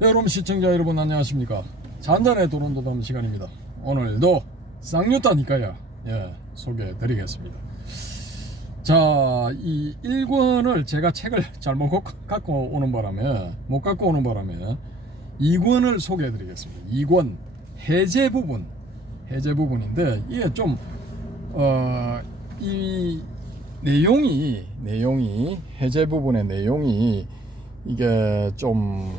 네, 여러분 시청자 여러분 안녕하십니까. 잔잔의 도론도담 시간입니다. 오늘도 쌍유타니까요, 소개해 드리겠습니다. 자, 이 1권을 제가 책을 잘못 갖고 오는 바람에 못 갖고 오는 바람에 2권을 소개해 드리겠습니다. 2권 해제 부분인데 이게 좀 이 내용이 해제 부분의 내용이 이게 좀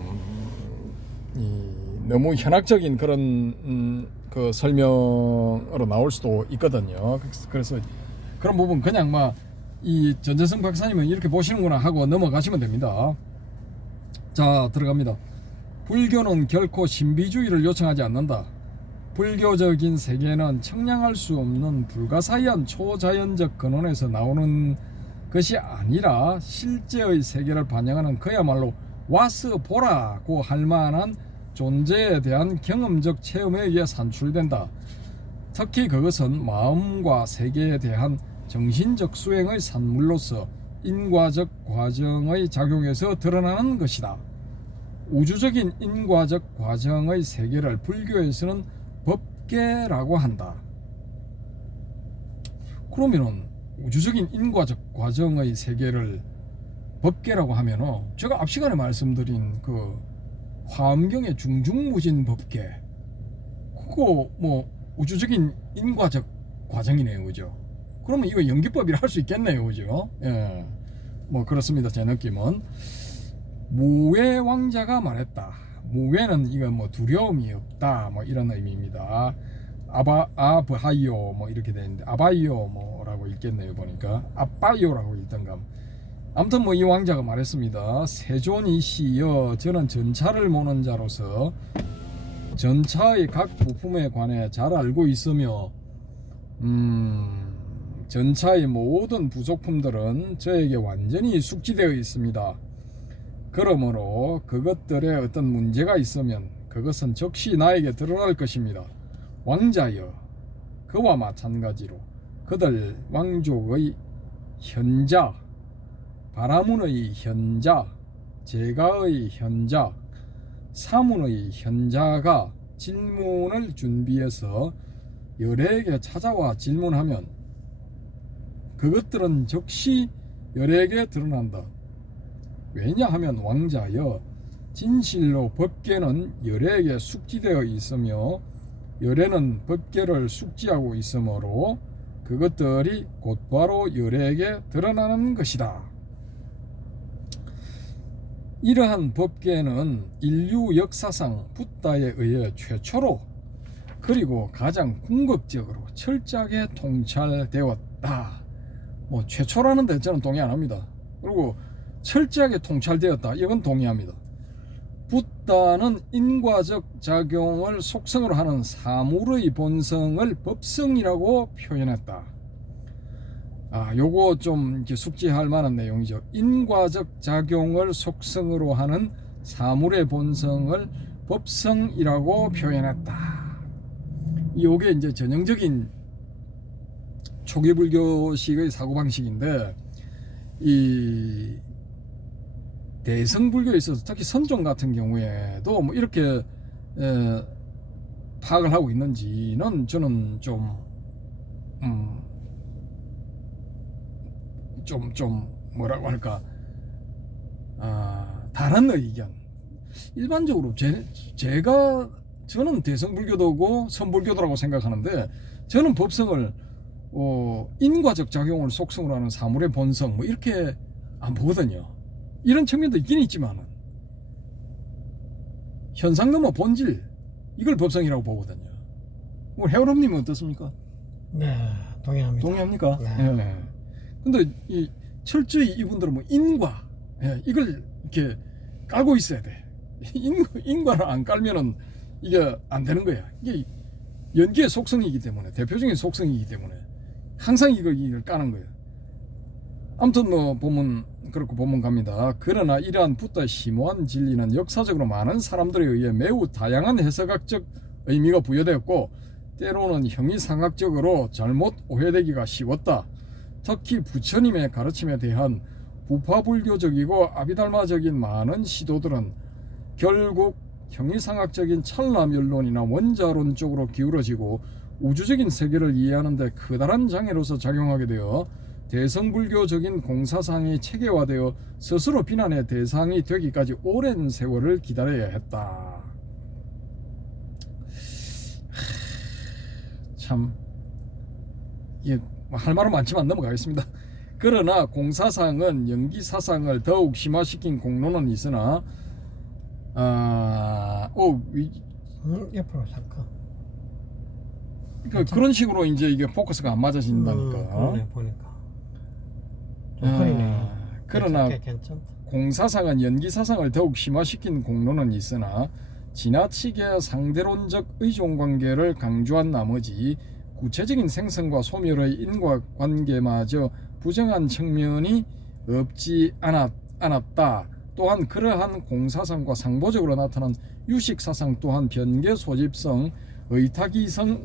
너무 현학적인 그런 그 설명으로 나올 수도 있거든요. 그래서 그런 부분 그냥 막 이 전재성 박사님은 이렇게 보시는구나 하고 넘어가시면 됩니다. 자, 들어갑니다. 불교는 결코 신비주의를 요청하지 않는다. 불교적인 세계는 청량할 수 없는 불가사의한 초자연적 근원에서 나오는 것이 아니라 실제의 세계를 반영하는 그야말로 와서 보라고 할 만한 존재에 대한 경험적 체험에 의해 산출된다. 특히 그것은 마음과 세계에 대한 정신적 수행의 산물로서 인과적 과정의 작용에서 드러나는 것이다. 우주적인 인과적 과정의 세계를 불교에서는 법계라고 한다. 그러면은 우주적인 인과적 과정의 세계를 법계라고 하면은 제가 앞 시간에 말씀드린 그 화엄경의 중중무진 법계, 그거 뭐 우주적인 인과적 과정이네요, 그죠? 그러면 이거 연기법이라 할 수 있겠네요, 그죠? 예, 뭐 그렇습니다. 제 느낌은 무외 왕자가 말했다. 무외는 이거 뭐 두려움이 없다, 뭐 이런 의미입니다. 아바하이오 뭐 이렇게 되는데 아바이오 뭐라고 읽겠네요, 보니까 아빠이오라고 읽던가. 아무튼 뭐 이 왕자가 말했습니다. 세존이시여, 저는 전차를 모는 자로서 전차의 각 부품에 관해 잘 알고 있으며 전차의 모든 부속품들은 저에게 완전히 숙지되어 있습니다. 그러므로 그것들에 어떤 문제가 있으면 그것은 즉시 나에게 드러날 것입니다. 왕자여, 그와 마찬가지로 그들 왕족의 현자, 바라문의 현자, 제가의 현자, 사문의 현자가 질문을 준비해서 열에게 찾아와 질문하면 그것들은 즉시 열에게 드러난다. 왜냐하면 왕자여, 진실로 법계는 열에게 숙지되어 있으며 열에는 법계를 숙지하고 있으므로 그것들이 곧바로 열에게 드러나는 것이다. 이러한 법계는 인류 역사상 붓다에 의해 최초로 그리고 가장 궁극적으로 철저하게 통찰되었다. 뭐 최초라는데 저는 동의 안 합니다. 그리고 철저하게 통찰되었다, 이건 동의합니다. 붓다는 인과적 작용을 속성으로 하는 사물의 본성을 법성이라고 표현했다. 요거 좀 이렇게 숙지할 만한 내용이죠. 인과적 작용을 속성으로 하는 사물의 본성을 법성이라고 표현했다. 요게 이제 전형적인 초기 불교식의 사고방식인데, 이 대성불교에 있어서 특히 선종 같은 경우에도 뭐 이렇게 파악을 하고 있는지는 저는 좀 뭐라고 할까, 다른 의견. 일반적으로 저는 대성불교도고 선불교도라고 생각하는데, 저는 법성을 인과적 작용을 속성으로 하는 사물의 본성 뭐 이렇게 안 보거든요. 이런 측면도 있긴 있지만은 현상 넘어 본질, 이걸 법성이라고 보거든요. 해오름님은 어떻습니까? 네, 동의합니다. 동의합니까? 네. 예. 근데 이 철저히 이분들은 뭐 인과, 이걸 이렇게 깔고 있어야 돼. 인과를 안 깔면은 이게 안 되는 거야. 이게 연기의 속성이기 때문에, 대표적인 속성이기 때문에 항상 이걸 까는 거예요. 아무튼 뭐 본문 갑니다. 그러나 이러한 붓다의 심오한 진리는 역사적으로 많은 사람들에 의해 매우 다양한 해석학적 의미가 부여되었고 때로는 형이상학적으로 잘못 오해되기가 쉬웠다. 특히 부처님의 가르침에 대한 부파불교적이고 아비달마적인 많은 시도들은 결국 형이상학적인 찰나멸론이나 원자론 쪽으로 기울어지고 우주적인 세계를 이해하는 데 커다란 장애로서 작용하게 되어 대성불교적인 공사상이 체계화되어 스스로 비난의 대상이 되기까지 오랜 세월을 기다려야 했다. 참, 할 말은 많지만 넘어가겠습니다. 그러나 공사상은 연기사상을 더욱 심화시킨 공로는 있으나 옆으로 잠깐. 그런 식으로 이제 이게 포커스가 안 맞아진다니까. 그러네 보니까. 허리네. 그러나 괜찮다. 공사상은 연기사상을 더욱 심화시킨 공로는 있으나 지나치게 상대론적 의존관계를 강조한 나머지 구체적인 생성과 소멸의 인과관계마저 부정한 측면이 없지 않았다. 또한 그러한 공사상과 상보적으로 나타난 유식사상 또한 변개 소집성, 의타기성,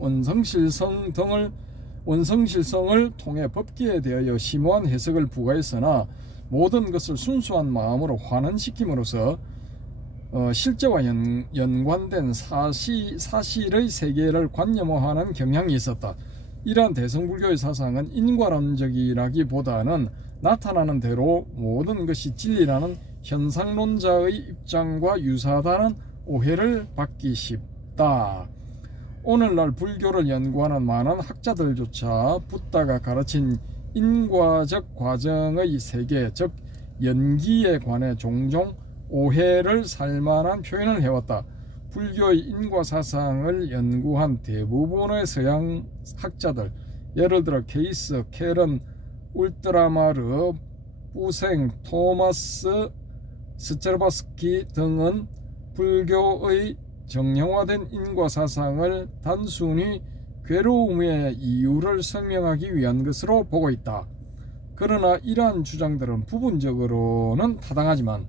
원성실성을 통해 법계에 대하여 심오한 해석을 부과했으나 모든 것을 순수한 마음으로 환원시킴으로써 실제와 연관된 사실의 세계를 관념화하는 경향이 있었다. 이러한 대성불교의 사상은 인과론적이라기보다는 나타나는 대로 모든 것이 진리라는 현상론자의 입장과 유사하다는 오해를 받기 쉽다. 오늘날 불교를 연구하는 많은 학자들조차 붓다가 가르친 인과적 과정의 세계, 즉 연기에 관해 종종 오해를 살만한 표현을 해왔다. 불교의 인과사상을 연구한 대부분의 서양 학자들, 예를 들어 케이스, 캐런, 울트라마르, 뿌생, 토마스 스체르바스키 등은 불교의 정형화된 인과사상을 단순히 괴로움의 이유를 설명하기 위한 것으로 보고 있다. 그러나 이러한 주장들은 부분적으로는 타당하지만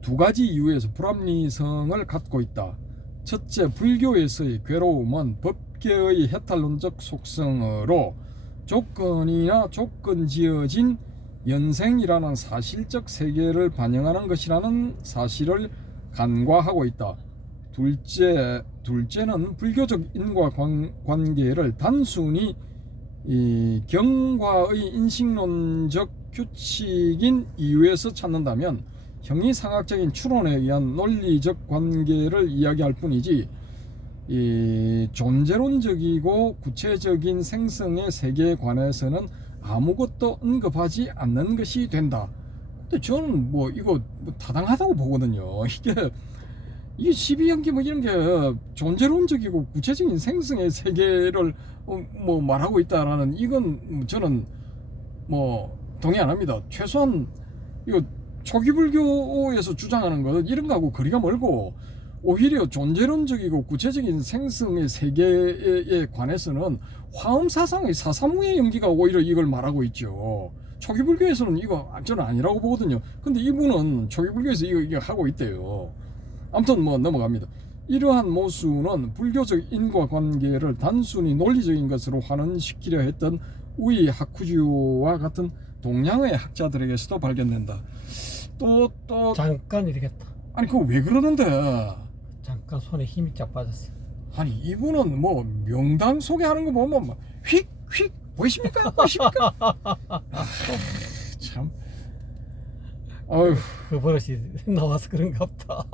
두 가지 이유에서 불합리성을 갖고 있다. 첫째, 불교에서의 괴로움은 법계의 해탈론적 속성으로 조건이나 조건지어진 연생이라는 사실적 세계를 반영하는 것이라는 사실을 간과하고 있다. 둘째는 불교적 인과관계를 단순히 경과의 인식론적 규칙인 이유에서 찾는다면 형이상학적인 추론에 의한 논리적 관계를 이야기할 뿐이지 존재론적이고 구체적인 생성의 세계에 관해서는 아무것도 언급하지 않는 것이 된다. 근데 저는 이거 타당하다고 보거든요. 이게 12연기 이런 게 존재론적이고 구체적인 생성의 세계를 말하고 있다라는 이건 저는 동의 안 합니다. 최소한 이거 초기불교에서 주장하는 것은 이런 거하고 거리가 멀고 오히려 존재론적이고 구체적인 생성의 세계에 관해서는 화엄사상의 사사무의 연기가 오히려 이걸 말하고 있죠. 초기불교에서는 이거 저는 아니라고 보거든요. 근데 이분은 초기불교에서 이거 하고 있대요. 아무튼 넘어갑니다. 이러한 모순은 불교적 인과관계를 단순히 논리적인 것으로 환원시키려 했던 우이 하쿠주와 같은 동양의 학자들에게서도 발견된다. 또 잠깐 이러겠다. 아니 그거 왜 그러는데? 잠깐 손에 힘이 쫙 빠졌어. 아니 이분은 명당 소개하는 거 보면 휙 보이십니까? 참. 아유. 그 버릇이 나와서 그런가 보다.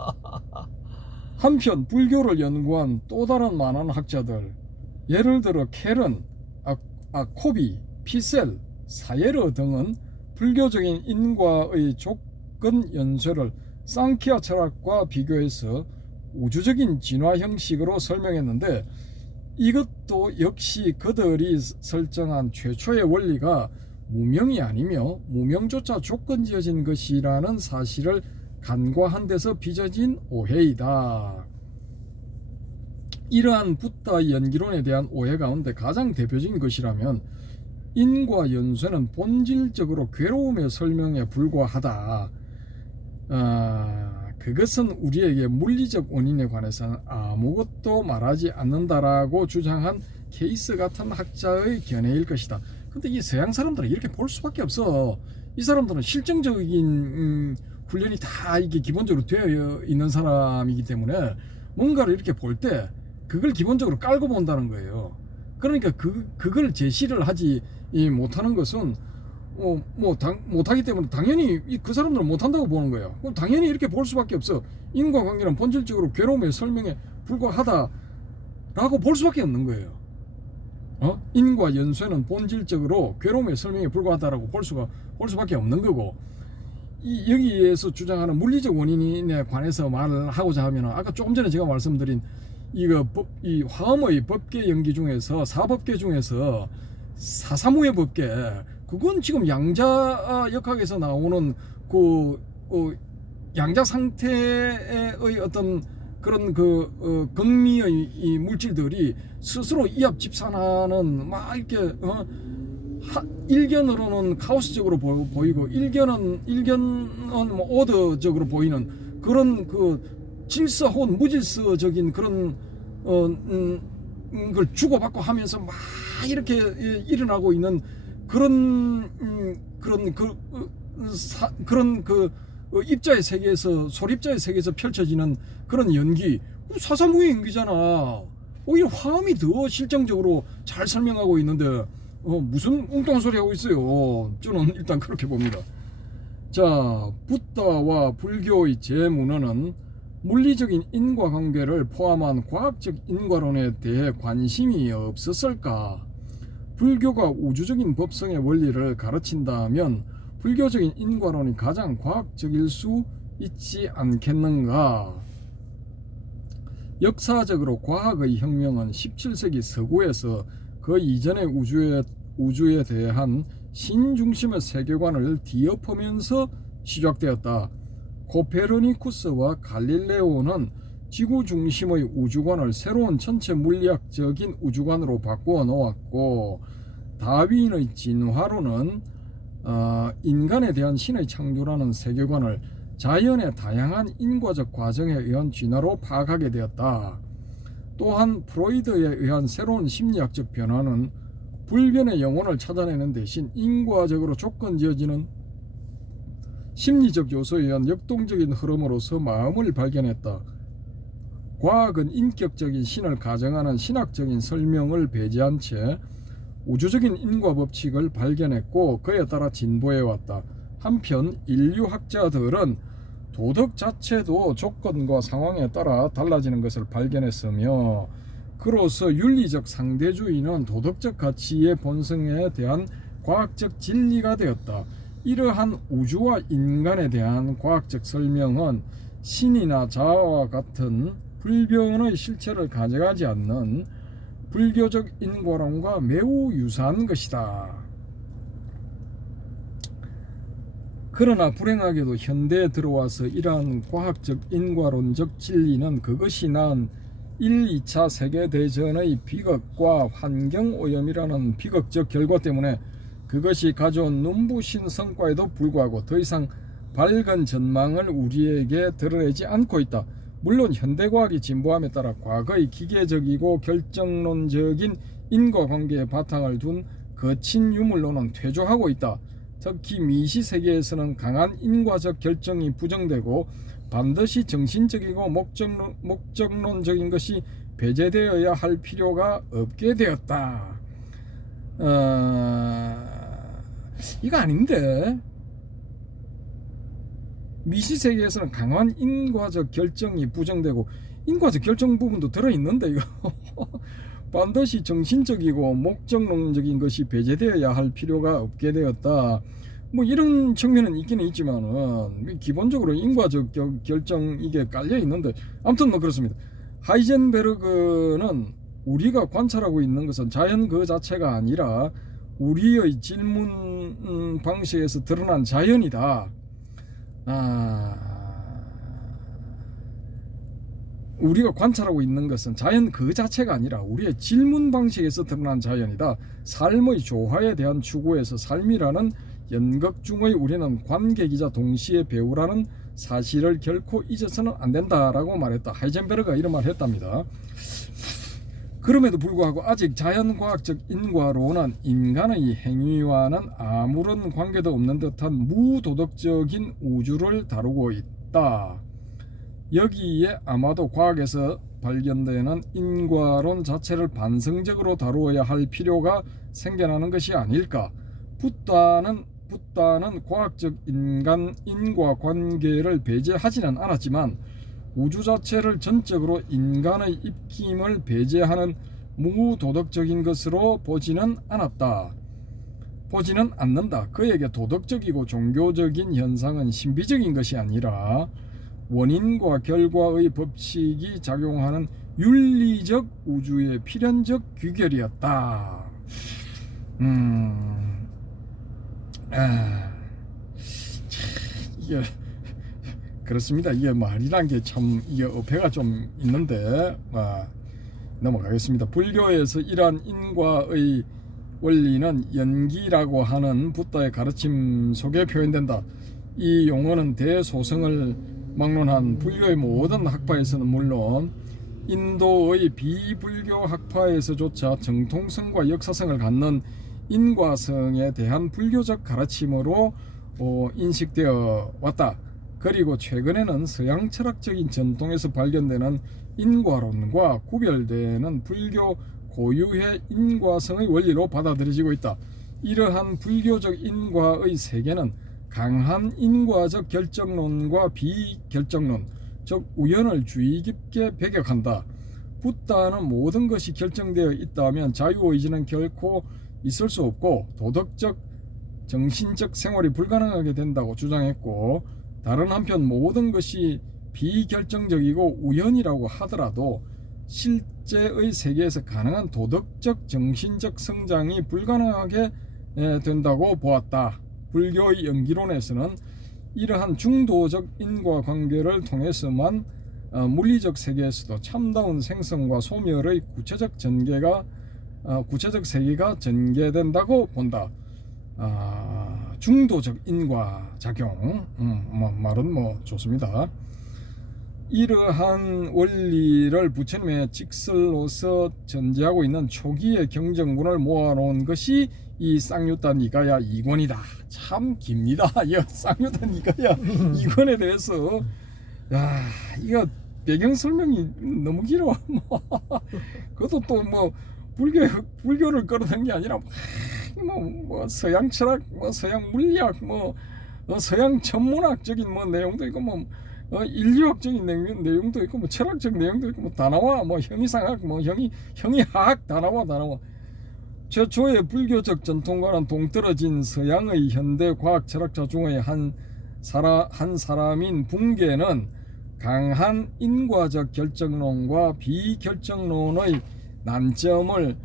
한편 불교를 연구한 또 다른 많은 학자들, 예를 들어 캐런, 코비, 피셀, 사예르 등은 불교적인 인과의 조건 연쇄를 상키아 철학과 비교해서 우주적인 진화 형식으로 설명했는데 이것도 역시 그들이 설정한 최초의 원리가 무명이 아니며 무명조차 조건지어진 것이라는 사실을 간과한 데서 빚어진 오해이다. 이러한 붓다 연기론에 대한 오해 가운데 가장 대표적인 것이라면 인과 연쇄는 본질적으로 괴로움의 설명에 불과하다. 그것은 우리에게 물리적 원인에 관해서는 아무것도 말하지 않는다라고 주장한 케이스 같은 학자의 견해일 것이다. 근데 이 서양 사람들은 이렇게 볼 수밖에 없어. 이 사람들은 실증적인 훈련이 다 이게 기본적으로 되어 있는 사람이기 때문에 뭔가를 이렇게 볼 때 그걸 기본적으로 깔고 본다는 거예요. 그러니까 그걸 제시를 하지 못하는 것은 못하기 때문에 당연히 그 사람들은 못한다고 보는 거예요. 그럼 당연히 이렇게 볼 수밖에 없어. 인과관계는 본질적으로 괴로움의 설명에 불과하다라고 볼 수밖에 없는 거예요. 인과 연쇄는 본질적으로 괴로움의 설명에 불과하다라고 볼 수밖에 없는 거고, 여기에서 주장하는 물리적 원인에 관해서 말을 하고자 하면, 아까 조금 전에 제가 말씀드린 이 화엄의 법계 연기 중에서 사법계 중에서 사사무의 법계, 그건 지금 양자 역학에서 나오는 양자 상태의 어떤 그런 극미의 이 물질들이 스스로 이합 집산하는 막 이렇게 일견으로는 카오스적으로 보이고 일견은 뭐 오더적으로 보이는 그런 질서 혹은 무질서적인 그런 걸 주고받고 하면서 막 이렇게 일어나고 있는 그런 입자의 세계에서 소립자의 세계에서 펼쳐지는 그런 연기, 사사무의 연기잖아. 오히려 화음이 더 실정적으로 잘 설명하고 있는데 무슨 엉뚱한 소리 하고 있어요. 저는 일단 그렇게 봅니다. 자, 붓다와 불교의 제문화는 물리적인 인과관계를 포함한 과학적 인과론에 대해 관심이 없었을까? 불교가 우주적인 법성의 원리를 가르친다면 불교적인 인과론이 가장 과학적일 수 있지 않겠는가? 역사적으로 과학의 혁명은 17세기 서구에서 그 이전의 우주에 대한 신중심의 세계관을 뒤엎으면서 시작되었다. 코페르니쿠스와 갈릴레오는 지구 중심의 우주관을 새로운 전체 물리학적인 우주관으로 바꾸어 놓았고, 다윈의 진화론은 인간에 대한 신의 창조라는 세계관을 자연의 다양한 인과적 과정에 의한 진화로 파악하게 되었다. 또한 프로이드에 의한 새로운 심리학적 변화는 불변의 영혼을 찾아내는 대신 인과적으로 조건지어지는 심리적 요소에 의한 역동적인 흐름으로서 마음을 발견했다. 과학은 인격적인 신을 가정하는 신학적인 설명을 배제한 채 우주적인 인과 법칙을 발견했고 그에 따라 진보해왔다. 한편 인류학자들은 도덕 자체도 조건과 상황에 따라 달라지는 것을 발견했으며, 그로서 윤리적 상대주의는 도덕적 가치의 본성에 대한 과학적 진리가 되었다. 이러한 우주와 인간에 대한 과학적 설명은 신이나 자아와 같은 불변의 실체를 가져가지 않는 불교적 인과론과 매우 유사한 것이다. 그러나 불행하게도 현대에 들어와서 이러한 과학적 인과론적 진리는 그것이 낳은 1, 2차 세계대전의 비극과 환경오염이라는 비극적 결과 때문에 그것이 가져온 눈부신 성과에도 불구하고 더 이상 밝은 전망을 우리에게 드러내지 않고 있다. 물론 현대과학이 진보함에 따라 과거의 기계적이고 결정론적인 인과관계의 바탕을 둔 거친 유물론은 퇴조하고 있다. 특히 미시세계에서는 강한 인과적 결정이 부정되고 반드시 정신적이고 목적론적인 것이 배제되어야 할 필요가 없게 되었다. 이거 아닌데, 미시세계에서는 강한 인과적 결정이 부정되고, 인과적 결정 부분도 들어있는데 이거 반드시 정신적이고 목적론적인 것이 배제되어야 할 필요가 없게 되었다. 뭐 이런 측면은 있기는 있지만은 기본적으로 인과적 결정 이게 깔려 있는데, 아무튼 뭐 그렇습니다. 하이젠베르그는 우리가 관찰하고 있는 것은 자연 그 자체가 아니라 우리의 질문 방식에서 드러난 자연이다. 우리가 관찰하고 있는 것은 자연 그 자체가 아니라 우리의 질문 방식에서 드러난 자연이다. 삶의 조화에 대한 추구에서 삶이라는 연극 중의 우리는 관객이자 동시에 배우라는 사실을 결코 잊어서는 안 된다라고 말했다. 하이젠베르그가 이런 말을 했답니다. 그럼에도 불구하고 아직 자연과학적 인과론은 인간의 행위와는 아무런 관계도 없는 듯한 무도덕적인 우주를 다루고 있다. 여기에 아마도 과학에서 발견되는 인과론 자체를 반성적으로 다루어야 할 필요가 생겨나는 것이 아닐까. 붓다는 과학적 인과 관계를 배제하지는 않았지만 우주 자체를 전적으로 인간의 입김을 배제하는 무도덕적인 것으로 보지는 않는다. 그에게 도덕적이고 종교적인 현상은 신비적인 것이 아니라 원인과 결과의 법칙이 작용하는 윤리적 우주의 필연적 규결이었다. 이게 그렇습니다. 이게 말이란 게 참 이게 어폐가 좀 있는데 넘어가겠습니다. 불교에서 이러한 인과의 원리는 연기라고 하는 붓다의 가르침 속에 표현된다. 이 용어는 대소성을 막론한 불교의 모든 학파에서는 물론 인도의 비불교 학파에서조차 정통성과 역사성을 갖는 인과성에 대한 불교적 가르침으로 인식되어 왔다. 그리고 최근에는 서양 철학적인 전통에서 발견되는 인과론과 구별되는 불교 고유의 인과성의 원리로 받아들여지고 있다. 이러한 불교적 인과의 세계는 강한 인과적 결정론과 비결정론, 즉 우연을 주의 깊게 배격한다. 붓다는 모든 것이 결정되어 있다면 자유의지는 결코 있을 수 없고 도덕적, 정신적 생활이 불가능하게 된다고 주장했고, 다른 한편 모든 것이 비결정적이고 우연이라고 하더라도 실제의 세계에서 가능한 도덕적, 정신적 성장이 불가능하게 된다고 보았다. 불교의 연기론에서는 이러한 중도적 인과관계를 통해서만 물리적 세계에서도 참다운 생성과 소멸의 구체적 세계가 전개된다고 본다. 중도적 인과작용, 말은 좋습니다. 이러한 원리를 부처님의 직설로서 전제하고 있는 초기의 경전군을 모아놓은 것이 이 쌍유타 니가야 2권이다. 참 깁니다. 이 쌍유타 니가야 2권에 대해서 이거 배경 설명이 너무 길어. 그것도 또 불교를 끌어든 게 아니라 서양 철학, 서양 물리학, 서양 천문학적인 내용도 있고, 인류학적인 내용도 있고, 철학적 내용도 있고, 다 나와. 형이상학, 형이학 다 나와. 최초의 불교적 전통과는 동떨어진 서양의 현대 과학 철학자 중의 한 사람인 붕괴는 강한 인과적 결정론과 비결정론의 난점을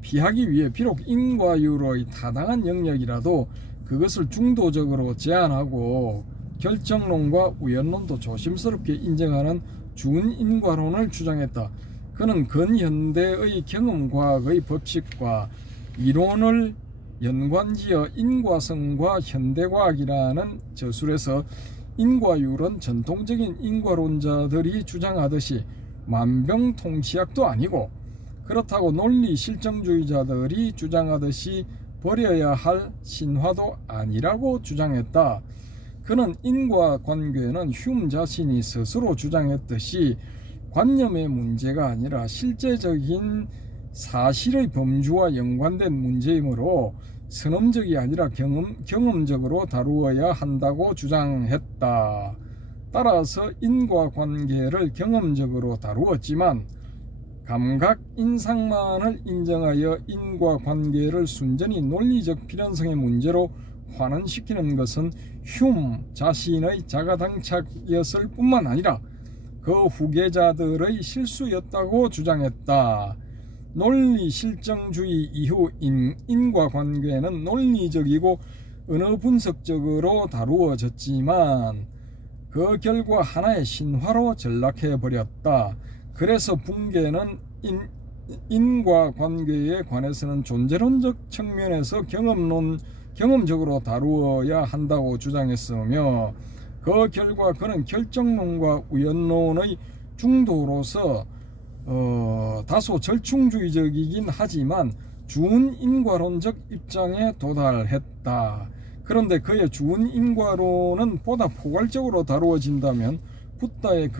피하기 위해 비록 인과율의 타당한 영역이라도 그것을 중도적으로 제한하고 결정론과 우연론도 조심스럽게 인정하는 준인과론을 주장했다. 그는 근현대의 경험과학의 법칙과 이론을 연관지어 인과성과 현대과학이라는 저술에서 인과율은 전통적인 인과론자들이 주장하듯이 만병통치약도 아니고 그렇다고 논리 실정주의자들이 주장하듯이 버려야 할 신화도 아니라고 주장했다. 그는 인과관계는 휴մ 자신이 스스로 주장했듯이 관념의 문제가 아니라 실제적인 사실의 범주와 연관된 문제이므로 선험적이 아니라 경험적으로 다루어야 한다고 주장했다. 따라서 인과관계를 경험적으로 다루었지만 감각 인상만을 인정하여 인과관계를 순전히 논리적 필연성의 문제로 환원시키는 것은 휴м 자신의 자가당착이었을 뿐만 아니라 그 후계자들의 실수였다고 주장했다. 논리 실정주의 이후 인과관계는 논리적이고 언어 분석적으로 다루어졌지만 그 결과 하나의 신화로 전락해버렸다. 그래서 붕괴는 인과관계에 관해서는 존재론적 측면에서 경험적으로 다루어야 한다고 주장했으며 그 결과 그는 결정론과 우연론의 중도로서 다소 절충주의적이긴 하지만 주운인과론적 입장에 도달했다. 그런데 그의 주운인과론은 보다 포괄적으로 다루어진다면 붓다의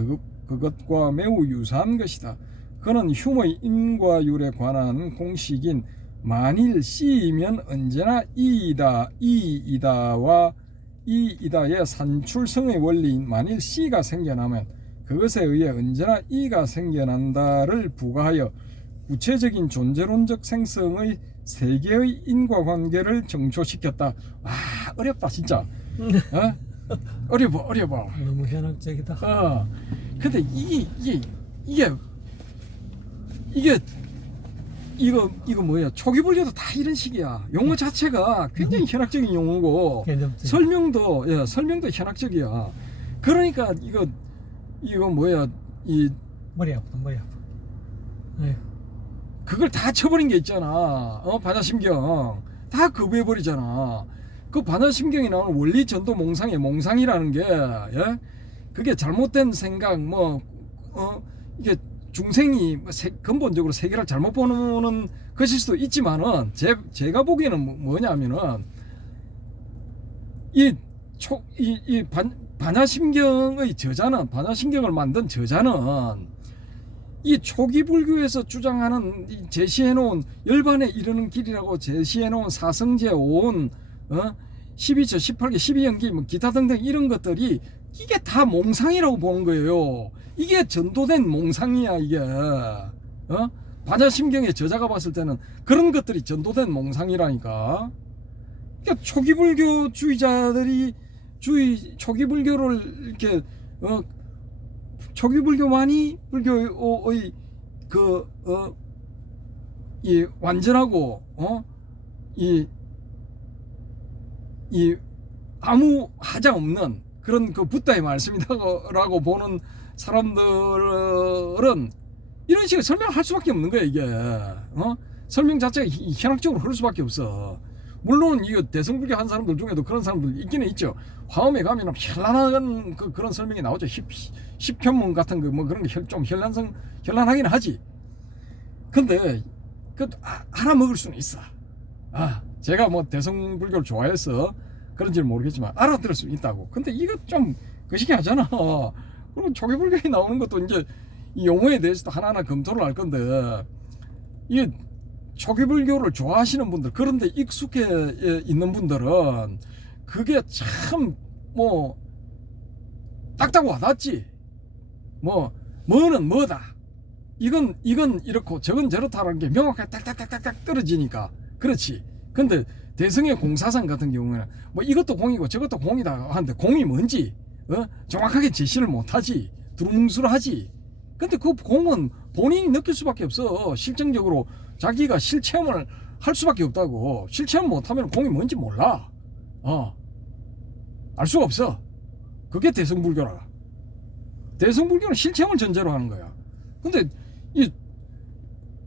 그것과 매우 유사한 것이다. 그는 휴머의 인과율에 관한 공식인 만일 C이면 언제나 E이다와 E이다의 산출성의 원리인 만일 C가 생겨나면 그것에 의해 언제나 E가 생겨난다를 부가하여 구체적인 존재론적 생성의 세 개의 인과관계를 정초시켰다. 아, 어렵다 진짜. 어려워. 너무 현학적이다. 근데 이거 뭐야? 초기불교도 다 이런 식이야. 용어 자체가 굉장히 현학적인 용어고 개념적. 설명도 현학적이야. 그러니까 이거 뭐야? 이 머리 아프다, 머리 아파. 아유, 그걸 다 쳐버린 게 있잖아. 반야심경 다 거부해버리잖아. 그 반야심경에 나오는 원리 전도 몽상의 몽상이라는 게, 예? 그게 잘못된 생각, 이게 중생이 근본적으로 세계를 잘못 보는 것일 수도 있지만은, 제가 보기에는 뭐냐면은, 반야심경의 저자는, 반야심경을 만든 저자는, 이 초기 불교에서 주장하는 제시해놓은 열반에 이르는 길이라고 제시해놓은 사성제 5온 12조 18개 12연기 뭐 기타 등등 이런 것들이 이게 다 몽상이라고 보는 거예요. 이게 전도된 몽상이야 이게. 반야심경의 저자가 봤을 때는 그런 것들이 전도된 몽상이라니까. 그러니까 초기 불교주의자들이 초기 불교를 이렇게 초기 불교만이 불교의 이 완전하고 이 아무 하자 없는 그런 그 붓다의 말씀이라고 보는 사람들은 이런 식으로 설명할 수밖에 없는 거야 이게. 설명 자체가 현학적으로 흐를 수밖에 없어. 물론 이거 대성불교 한 사람들 중에도 그런 사람들 있기는 있죠. 화엄에 가면 현란한 그런 설명이 나오죠. 십편문 같은 거 뭐 그런 게 좀 현란하긴 하지. 근데 알아먹을 수는 있어. 제가 뭐 대성불교를 좋아해서 그런지는 모르겠지만 알아들을 수 있다고. 근데 이거 좀 거시기하잖아. 그리고 초기불교에 나오는 것도 이제 이 용어에 대해서도 하나하나 검토를 할 건데, 이게 초기불교를 좋아하시는 분들, 그런데 익숙해 있는 분들은 그게 참 뭐 딱딱 와닿지. 뭐는 뭐다, 이건 이렇고 저건 저렇다라는 게 명확하게 딱딱딱딱 떨어지니까 그렇지. 근데 대성의 공사상 같은 경우에는 뭐 이것도 공이고 저것도 공이다 하는데 공이 뭔지 정확하게 제시를 못하지. 두루뭉술하지. 근데 그 공은 본인이 느낄 수밖에 없어. 실증적으로 자기가 실체험을 할 수밖에 없다고. 실체험 못하면 공이 뭔지 몰라. 알 수가 없어. 그게 대성불교라. 대성불교는 실체험을 전제로 하는 거야. 근데 이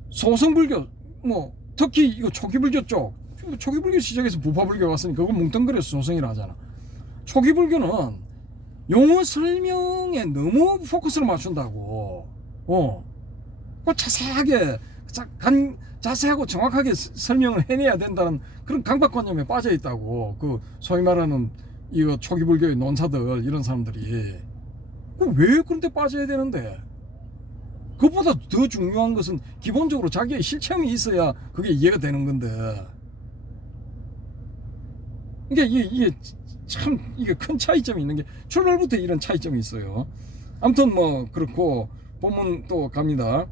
소성불교, 뭐 특히 이거 초기불교 쪽, 초기불교 시작해서 부파불교 갔으니까 그걸 뭉뚱그려서 소성이라 하잖아. 초기불교는 용어 설명에 너무 포커스를 맞춘다고. 그 자세하고 정확하게 설명을 해내야 된다는 그런 강박관념에 빠져 있다고. 그 소위 말하는 이거 초기불교의 논사들, 이런 사람들이. 왜 그런데 빠져야 되는데? 그보다 더 중요한 것은 기본적으로 자기의 실체험이 있어야 그게 이해가 되는 건데. 이게 참 이게 큰 차이점이 있는 게 출발부터 이런 차이점이 있어요. 아무튼 뭐 그렇고 본문 또 갑니다.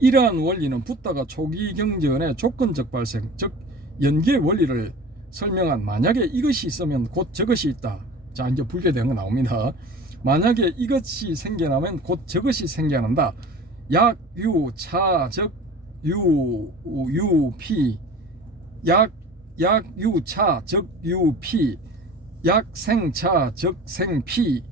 이러한 원리는 붓다가 초기 경전의 조건적 발생, 즉 연계의 원리를 설명한 만약에 이것이 있으면 곧 저것이 있다. 자, 이제 불교에 대한 거 나옵니다. 만약에 이것이 생겨나면 곧 저것이 생겨난다. 약, 유, 차, 적, 유, 피. 약, 유, 차, 적, 유, 피. 약, 생, 차, 적, 생, 피의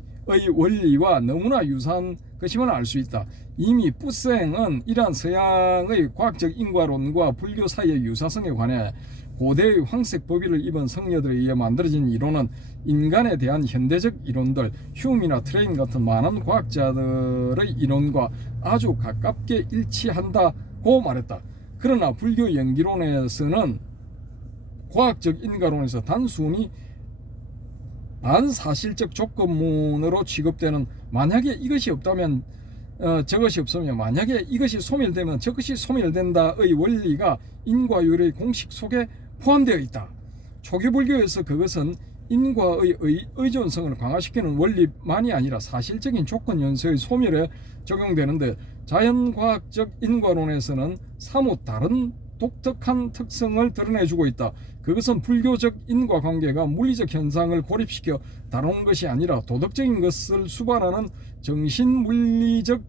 원리와 너무나 유사한 것임을 알 수 있다. 이미 붓생은 이러한 서양의 과학적 인과론과 불교 사이의 유사성에 관해 고대의 황색 법의를 입은 성녀들에 의해 만들어진 이론은 인간에 대한 현대적 이론들, 휴미나 트레인 같은 많은 과학자들의 이론과 아주 가깝게 일치한다고 말했다. 그러나 불교 연기론에서는 과학적 인과론에서 단순히 반사실적 조건문으로 취급되는 만약에 이것이 없다면 저것이 없으면 만약에 이것이 소멸되면 저것이 소멸된다의 원리가 인과율의 공식 속에 포함되어 있다. 초기 불교에서 그것은 인과의 의존성을 강화시키는 원리만이 아니라 사실적인 조건 연서의 소멸에 적용되는데 자연과학적 인과론에서는 사뭇 다른 독특한 특성을 드러내주고 있다. 그것은 불교적 인과관계가 물리적 현상을 고립시켜 다루는 것이 아니라 도덕적인 것을 수반하는 정신물리적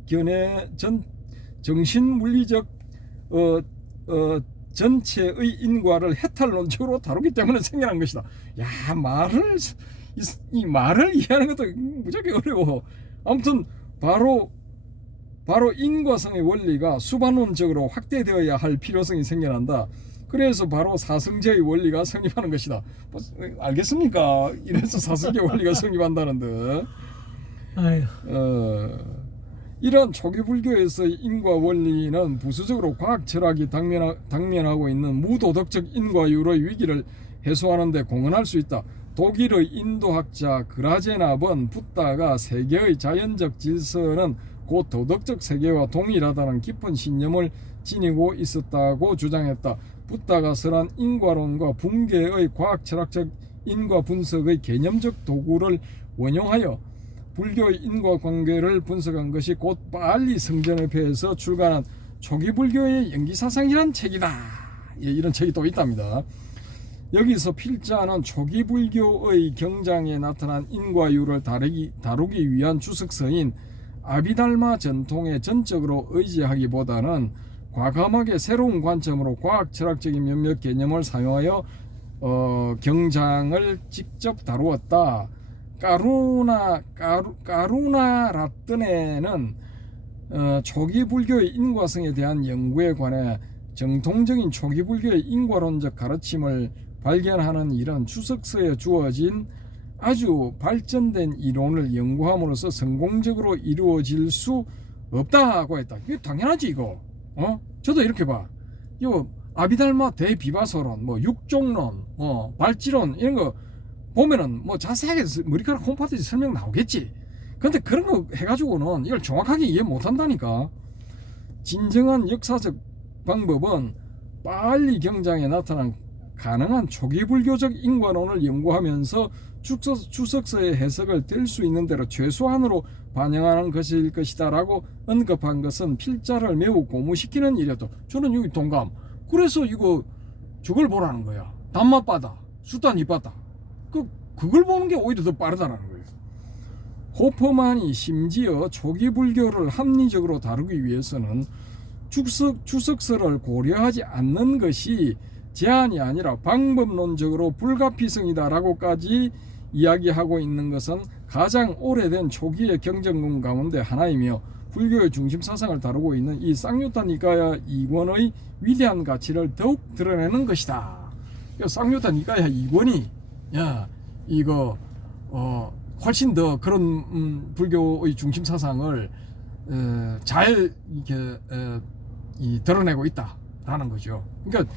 전체의 인과를 해탈론적으로 다루기 때문에 생겨난 것이다. 야, 이 말을 이해하는 것도 무지하게 어려워. 아무튼 바로 인과성의 원리가 수반론적으로 확대되어야 할 필요성이 생겨난다. 그래서 바로 사성제의 원리가 성립하는 것이다. 뭐, 알겠습니까? 이래서 사성제 원리가 성립한다는데. 이러한 초기 불교에서의 인과 원리는 부수적으로 과학 철학이 당면하고 있는 무도덕적 인과율의 위기를 해소하는 데 공헌할 수 있다. 독일의 인도학자 그라제나번 붓다가 세계의 자연적 질서는 곧 도덕적 세계와 동일하다는 깊은 신념을 지니고 있었다고 주장했다. 붓다가 설한 인과론과 붕괴의 과학철학적 인과 분석의 개념적 도구를 원용하여 불교의 인과관계를 분석한 것이 곧 빨리 성전협회에서 출간한 초기 불교의 연기사상이란 책이다. 예, 이런 책이 또 있답니다. 여기서 필자는 초기 불교의 경장에 나타난 인과율을 다루기 위한 주석서인 아비달마 전통에 전적으로 의지하기보다는 과감하게 새로운 관점으로 과학철학적인 몇몇 개념을 사용하여 경장을 직접 다루었다. 까루나 라뜨네는 초기 불교의 인과성에 대한 연구에 관해 정통적인 초기 불교의 인과론적 가르침을 발견하는 이런 주석서에 주어진 아주 발전된 이론을 연구함으로써 성공적으로 이루어질 수 없다고 했다. 이게 당연하지 이거. 저도 이렇게 봐. 이거 아비달마 대비바서론, 뭐 육종론, 뭐 발지론 이런 거 보면은 뭐 자세하게 머리카락 홈파트지 설명 나오겠지. 근데 그런 거 해가지고는 이걸 정확하게 이해 못한다니까. 진정한 역사적 방법은 빨리 경장에 나타난 가능한 초기 불교적 인과론을 연구하면서 주석서의 해석을 될 수 있는 대로 최소한으로 반영하는 것일 것이다 라고 언급한 것은 필자를 매우 고무시키는 일이었다. 저는 여기 동감. 그래서 이거 저걸 보라는 거야. 단맛바다, 수단 이바다. 그걸 보는 게 오히려 더 빠르다라는 거예요. 호퍼만이 심지어 초기 불교를 합리적으로 다루기 위해서는 주석서를 고려하지 않는 것이 제한이 아니라 방법론적으로 불가피성이다라고까지 이야기하고 있는 것은 가장 오래된 초기의 경전문 가운데 하나이며 불교의 중심 사상을 다루고 있는 이 쌍유타 니까야 이권의 위대한 가치를 더욱 드러내는 것이다. 쌍유타 니까야 이권이 이거 훨씬 더 그런 불교의 중심 사상을 잘 이렇게 드러내고 있다라는 거죠. 그러니까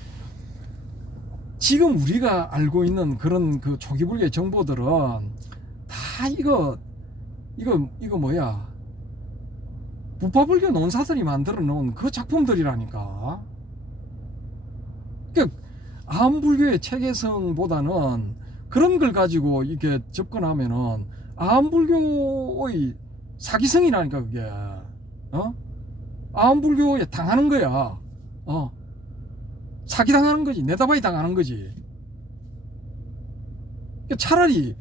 지금 우리가 알고 있는 그런 그 초기 불교의 정보들은 다 이거 뭐야? 부파불교 논사들이 만들어 놓은 그 작품들이라니까. 그러니까 아함불교의 체계성보다는 그런 걸 가지고 이렇게 접근하면은 아함불교의 사기성이라니까 그게. 아함불교에 당하는 거야. 사기당하는 거지. 내다바이 당하는 거지. 그러니까 차라리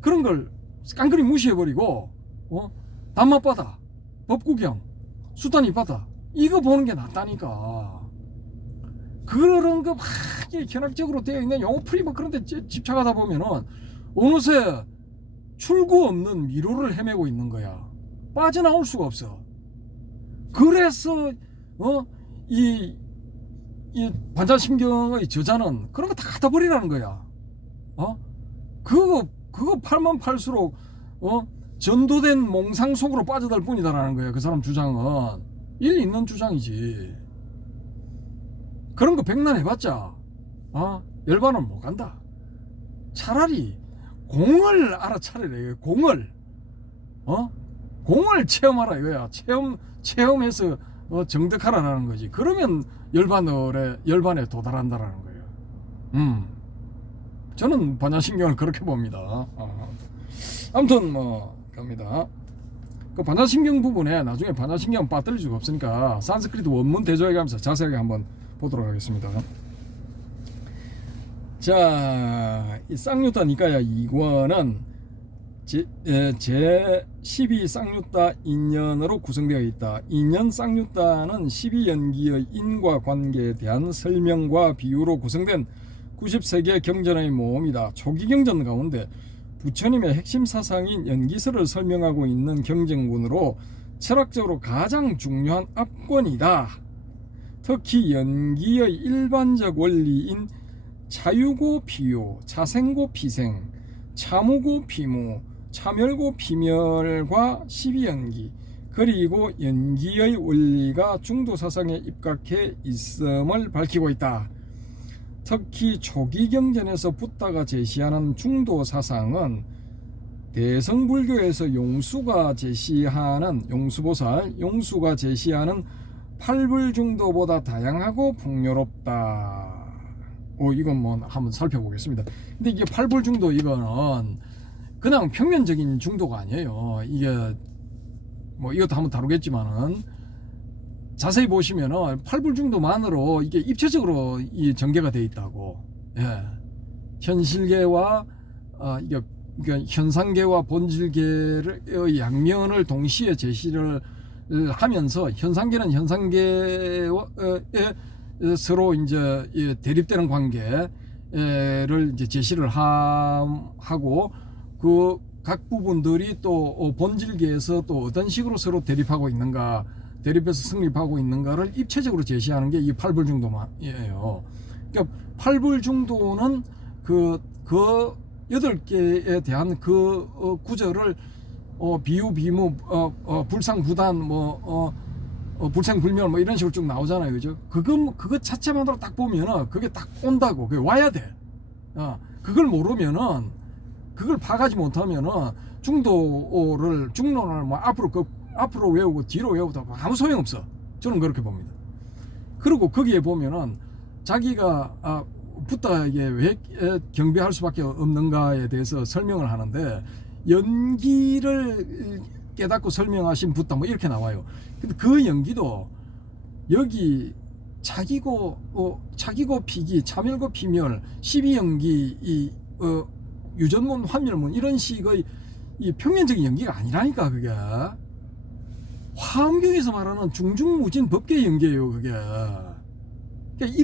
그런 걸 깡그리 무시해버리고 단맛바다, 법구경, 수단이바다 이거 보는 게 낫다니까. 그런 거 막 현학적으로 되어 있는 용어풀이 막 그런 데 집착하다 보면은 어느새 출구 없는 미로를 헤매고 있는 거야. 빠져나올 수가 없어. 그래서 이 반자심경의 저자는 그런 거 다 갖다 버리라는 거야. 그거 그거 팔면 팔수록 전도된 몽상 속으로 빠져들 뿐이다라는 거예요. 그 사람 주장은 일리 있는 주장이지. 그런 거 백날 해봤자 열반은 못 간다. 차라리 공을 알아차리래. 공을 체험하라 이거야. 체험해서 정득하라는 거지. 그러면 열반에 도달한다라는 거예요. 저는 반야신경을 그렇게 봅니다. 아무튼 갑니다. 그 반야신경 부분에 나중에 반야신경 빠뜨릴 수가 없으니까 산스크리트 원문 대조해 가면서 자세하게 한번 보도록 하겠습니다. 자, 이 쌍유타 니까야 2권은 제12 쌍유타 인연으로 구성되어 있다. 인연 쌍유타는 12연기의 인과 관계에 대한 설명과 비유로 구성된 93개 경전의 모음이다. 초기 경전 가운데 부처님의 핵심 사상인 연기설을 설명하고 있는 경전군으로 철학적으로 가장 중요한 압권이다. 특히 연기의 일반적 원리인 차유고 비유, 차생고 피생, 차무고 피무, 차멸고 피멸과 12연기, 그리고 연기의 원리가 중도사상에 입각해 있음을 밝히고 있다. 특히 초기 경전에서 붓다가 제시하는 중도사상은 대성불교에서 용수가 제시하는 팔불중도보다 다양하고 풍요롭다. 이건 한번 살펴보겠습니다. 근데 이게 팔불중도 이거는 그냥 평면적인 중도가 아니에요. 이게 이것도 한번 다루겠지만은 자세히 보시면은 팔불중도만으로 이게 입체적으로 이 전개가 되어 있다고. 예. 현실계와 이게 그러니까 현상계와 본질계의 양면을 동시에 제시를 하면서 현상계는 현상계에 서로 이제 대립되는 관계를 이제 제시를 하고 그 각 부분들이 또 본질계에서 또 어떤 식으로 서로 대립해서 성립하고 있는가를 입체적으로 제시하는 게 이 팔불중도만이에요. 그러니까 팔불중도는 그 8개에 대한 그 구절을 비유, 비무, 불상, 부단, 불생, 불멸 이런 식으로 쭉 나오잖아요, 그죠? 그거 자체만으로 딱 보면은 그게 딱 온다고, 그게 와야 돼. 그걸 모르면은, 그걸 파가지 못하면은 중론을 앞으로 외우고 뒤로 외우고 아무 소용 없어. 저는 그렇게 봅니다. 그리고 거기에 보면은 자기가 붓다에게 왜 경배할 수밖에 없는가에 대해서 설명을 하는데 연기를 깨닫고 설명하신 붓다 이렇게 나와요. 근데 그 연기도 여기 자기고 피기, 차멸고 피멸, 12연기, 유전문, 환멸문 이런 식의 이 평면적인 연기가 아니라니까. 그게 화엄경에서 말하는 중중무진 법계의 연기예요. 그게 그러니까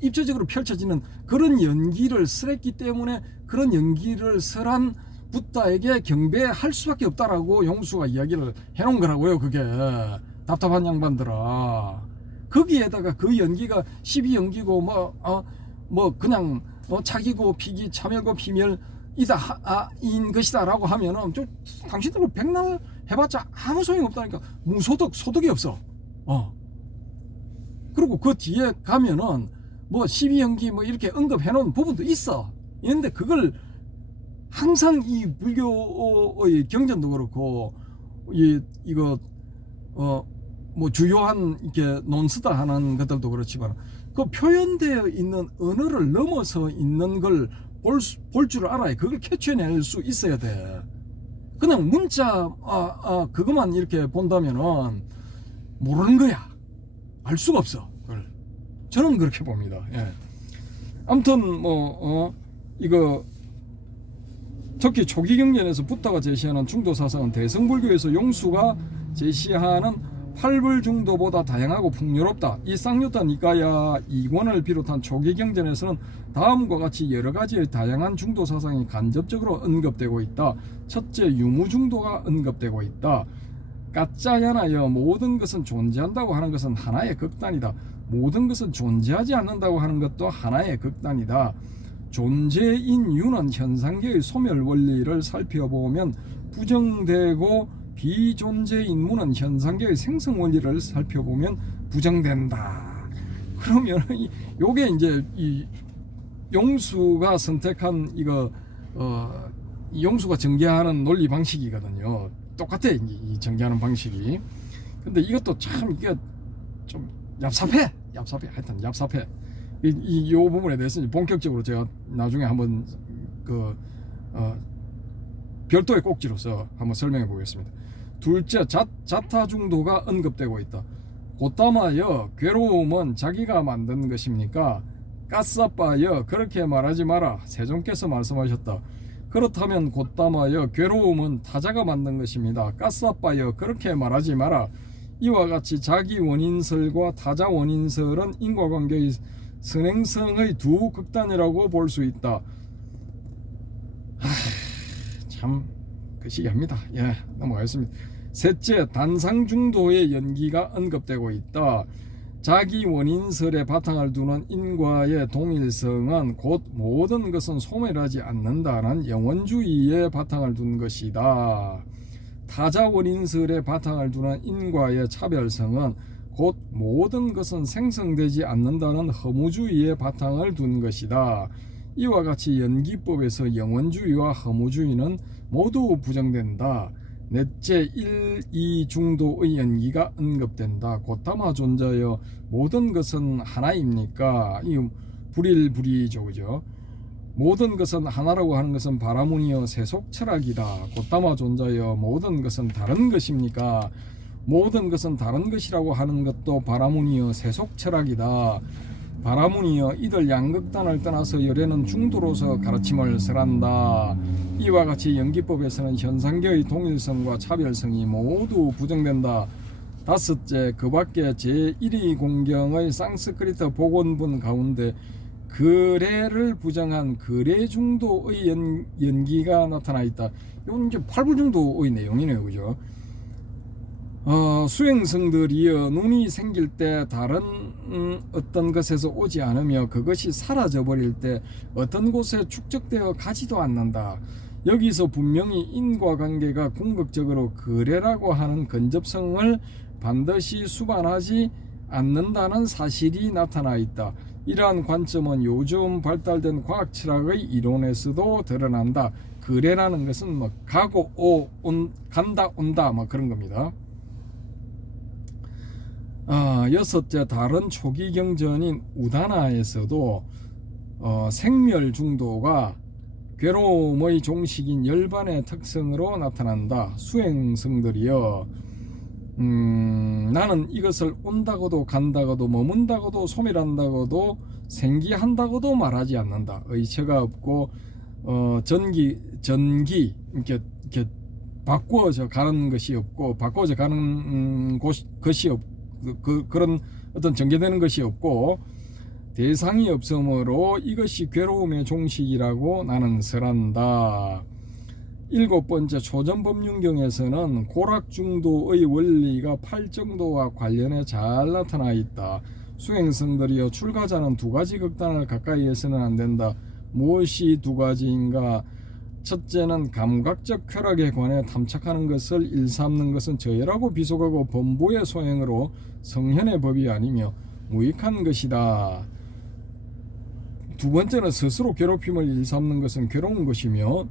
입체적으로 펼쳐지는 그런 연기를 설했기 때문에 그런 연기를 설한 붓다에게 경배할 수밖에 없다라고 용수가 이야기를 해놓은 거라고요. 그게 답답한 양반들아. 거기에다가 그 연기가 12연기고 그냥 차기고 피기, 차멸고 피멸이다 인 것이다 라고 하면은 좀 당신들 백날 해봤자 아무 소용 없다니까. 소득이 없어. 그리고 그 뒤에 가면은 12연기 이렇게 언급해 놓은 부분도 있어. 있는데 그걸 항상 이 불교의 경전도 그렇고 이거 주요한 이렇게 논스다 하는 것들도 그렇지만 그 표현되어 있는 언어를 넘어서 있는 걸 볼 줄 알아야 그걸 캐치해낼 수 있어야 돼. 그냥 문자 그것만 이렇게 본다면은 모르는 거야. 알 수가 없어. 그걸. 저는 그렇게 봅니다. 예. 아무튼 이거 특히 초기 경전에서 붓다가 제시하는 중도 사상은 대성불교에서 용수가 제시하는 팔불중도보다 다양하고 풍요롭다. 이 쌍유타 니까야 2권을 비롯한 초기 경전에서는 다음과 같이 여러 가지의 다양한 중도 사상이 간접적으로 언급되고 있다. 첫째, 유무중도가 언급되고 있다. 까짜야나여 모든 것은 존재한다고 하는 것은 하나의 극단이다. 모든 것은 존재하지 않는다고 하는 것도 하나의 극단이다. 존재인유는 현상계의 소멸 원리를 살펴보면 부정되고 비존재인무는 현상계의 생성 원리를 살펴보면 부정된다. 그러면 요게 이제 이 용수가 선택한 이거 이 용수가 전개하는 논리 방식이거든요. 똑같아 이 전개하는 방식이. 근데 이것도 참 이게 좀 얍삽해. 하여튼 얍삽해. 이 부분에 대해서 본격적으로 제가 나중에 한번 별도의 꼭지로서 한번 설명해 보겠습니다. 둘째, 자타 중도가 언급되고 있다. 고따마여, 괴로움은 자기가 만든 것입니까? 까싸빠여, 그렇게 말하지 마라. 세종께서 말씀하셨다. 그렇다면 고따마여, 괴로움은 타자가 만든 것입니다. 까싸빠여, 그렇게 말하지 마라. 이와 같이 자기 원인설과 타자 원인설은 인과관계의 선행성의 두 극단이라고 볼 수 있다. 참 거시기합니다. 예, 넘어가겠습니다. 셋째, 단상중도의 연기가 언급되고 있다. 자기 원인설에 바탕을 두는 인과의 동일성은 곧 모든 것은 소멸하지 않는다는 영원주의에 바탕을 둔 것이다. 타자 원인설에 바탕을 두는 인과의 차별성은 곧 모든 것은 생성되지 않는다는 허무주의에 바탕을 둔 것이다. 이와 같이 연기법에서 영원주의와 허무주의는 모두 부정된다. 넷째, 1, 2 중도의 연기가 언급된다. 고타마 존자여, 모든 것은 하나입니까? 이 불일불이죠, 그죠? 모든 것은 하나라고 하는 것은 바라문이여 세속철학이다. 고타마 존자여, 모든 것은 다른 것입니까? 모든 것은 다른 것이라고 하는 것도 바라문이여 세속철학이다. 바라문이여, 이들 양극단을 떠나서 열애는 중도로서 가르침을 설한다. 이와 같이 연기법에서는 현상계의 동일성과 차별성이 모두 부정된다. 다섯째, 그 밖에 제1위 공경의 상스크리트 복원본 가운데 거래를 부정한 거래 중도의 연기가 나타나 있다. 이건 이제 팔불 중도의 내용이네요, 그죠? 수행성들이여, 눈이 생길 때 다른 어떤 것에서 오지 않으며 그것이 사라져 버릴 때 어떤 곳에 축적되어 가지도 않는다. 여기서 분명히 인과관계가 궁극적으로 거래라고 하는 근접성을 반드시 수반하지 않는다는 사실이 나타나 있다. 이러한 관점은 요즘 발달된 과학철학의 이론에서도 드러난다. 거래라는 것은 뭐 가고 간다 온다 뭐 그런 겁니다. 여섯째, 다른 초기 경전인 우다나에서도 생멸 중도가 괴로움의 종식인 열반의 특성으로 나타난다. 수행성들이여, 나는 이것을 온다고도 간다고도 머문다고도 소멸한다고도 생기한다고도 말하지 않는다. 의처가 없고 전기 이렇게 바꾸어져 가는 것이 없고 바꾸어져 가는 것이 없고 그런 어떤 전개되는 것이 없고 대상이 없으므로 이것이 괴로움의 종식이라고 나는 설한다. 일곱 번째, 초전법륜경에서는 고락중도의 원리가 팔정도와 관련해 잘 나타나 있다. 수행성들이여, 출가자는 두 가지 극단을 가까이 해서는 안 된다. 무엇이 두 가지인가? 첫째는 감각적 쾌락에 관해 탐착하는 것을 일삼는 것은 저열하고 비속하고 범부의 소행으로 성현의 법이 아니며 무익한 것이다. 두 번째는 스스로 괴롭힘을 일삼는 것은 괴로운 것이며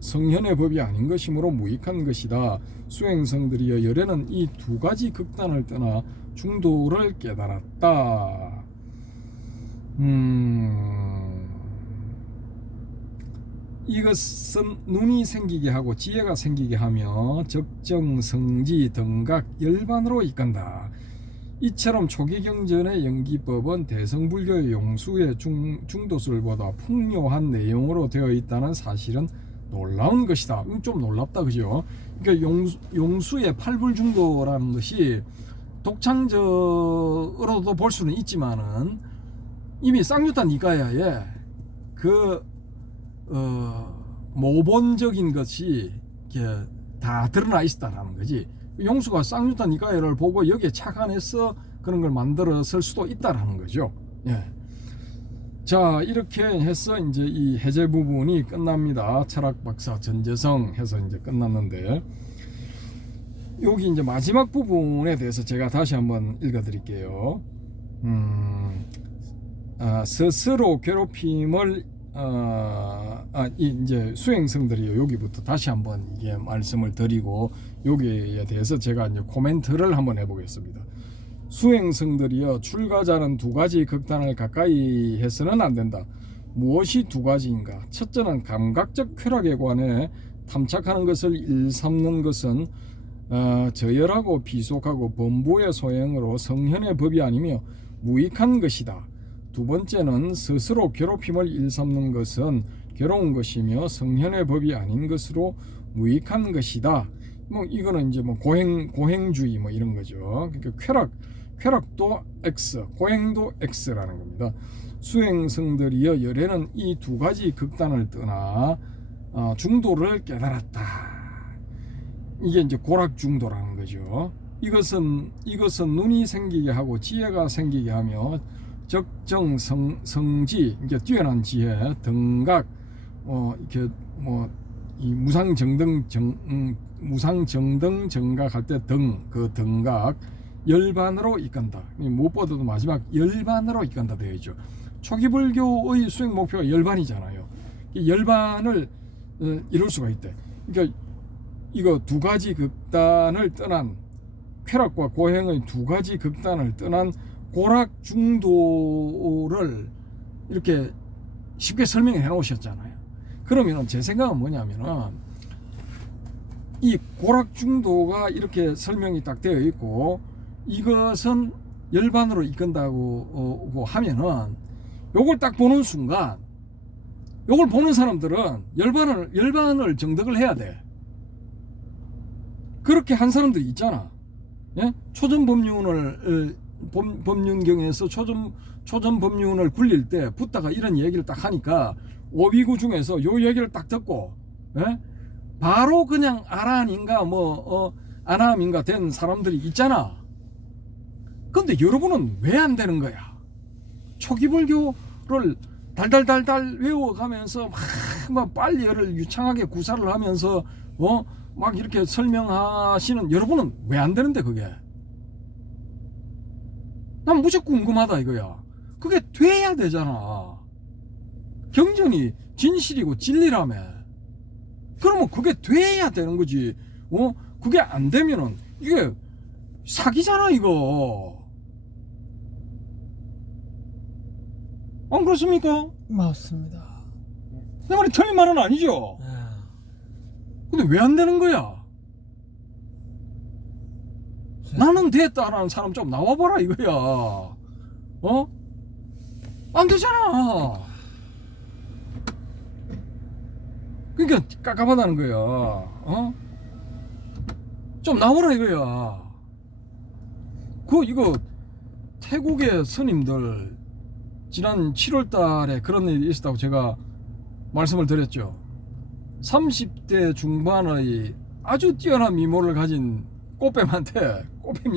성현의 법이 아닌 것이므로 무익한 것이다. 수행성들이여, 열애는 이 두 가지 극단을 떠나 중도를 깨달았다. 이것은 눈이 생기게 하고 지혜가 생기게 하며 적정, 성지, 등각, 열반으로 이끈다. 이처럼 초기 경전의 연기법은 대성불교의 용수의 중도술보다 풍요한 내용으로 되어 있다는 사실은 놀라운 것이다. 좀 놀랍다, 그죠? 그러니까 용수의 팔불중도라는 것이 독창적으로도 볼 수는 있지만은 이미 쌍유타 니까야에 모본적인 것이 이렇게 다 드러나 있다는 거지. 용수가 쌍유타 니까야를 보고 여기에 착안해서 그런 걸 만들었을 수도 있다라는 거죠. 예. 자, 이렇게 해서 이제 이 해제 부분이 끝납니다. 철학 박사 전재성 해서 이제 끝났는데, 여기 이제 마지막 부분에 대해서 제가 다시 한번 읽어드릴게요. 스스로 괴롭힘을 이제 수행성들이 여기부터 다시 한번 이게 말씀을 드리고, 여기에 대해서 제가 이제 코멘트를 한번 해보겠습니다. 수행성들이여, 출가자는 두 가지 극단을 가까이 해서는 안 된다. 무엇이 두 가지인가? 첫째는 감각적 쾌락에 관해 탐착하는 것을 일삼는 것은 저열하고 비속하고 범부의 소행으로 성현의 법이 아니며 무익한 것이다. 두 번째는 스스로 괴롭힘을 일삼는 것은 괴로운 것이며 성현의 법이 아닌 것으로 무익한 것이다. 뭐 이거는 이제 뭐 고행주의 뭐 이런 거죠. 그러니까 쾌락도 X, 고행도 X라는 겁니다. 수행성들이여, 열애는 이 두 가지 극단을 떠나 중도를 깨달았다. 이게 이제 고락 중도라는 거죠. 이것은 눈이 생기게 하고 지혜가 생기게 하며 적정 성지, 이게 뛰어난 지혜, 등각, 이렇게 이 무상정등 정각할 때 그 등각 열반으로 이끈다. 무엇보다도 마지막 열반으로 이끈다 되어 있죠. 초기 불교의 수행 목표가 열반이잖아요. 열반을 이룰 수가 있대. 그러니까 이거 두 가지 극단을 떠난, 쾌락과 고행의 두 가지 극단을 떠난 고락 중도를 이렇게 쉽게 설명해 놓으셨잖아요. 그러면 제 생각은 뭐냐면은, 이 고락 중도가 이렇게 설명이 딱 되어 있고, 이것은 열반으로 이끈다고 하면은, 요걸 딱 보는 순간, 요걸 보는 사람들은 열반을 정득을 해야 돼. 그렇게 한 사람들이 있잖아. 예? 법륜경에서 초전 법륜을 굴릴 때 붓다가 이런 얘기를 딱 하니까 오비구 중에서 요 얘기를 딱 듣고, 예? 바로 그냥 아란인가 아남인가 된 사람들이 있잖아. 근데 여러분은 왜 안 되는 거야? 초기 불교를 달달달달 외워가면서 막 빨리를 유창하게 구사를 하면서 막 이렇게 설명하시는 여러분은 왜 안 되는데 그게? 난 무척 궁금하다 이거야. 그게 돼야 되잖아. 경전이 진실이고 진리라며. 그러면 그게 돼야 되는 거지. 그게 안 되면은 이게 사기잖아 이거. 안 그렇습니까? 맞습니다. 내 말이 틀린 말은 아니죠. 근데 왜 안 되는 거야? 나는 됐다라는 사람 좀 나와봐라 이거야. 안 되잖아. 그러니까 깝깝하다는 거야. 좀 나오라 이거야. 이거 태국의 스님들 지난 7월 달에 그런 일이 있었다고 제가 말씀을 드렸죠. 30대 중반의 아주 뛰어난 미모를 가진 꽃뱀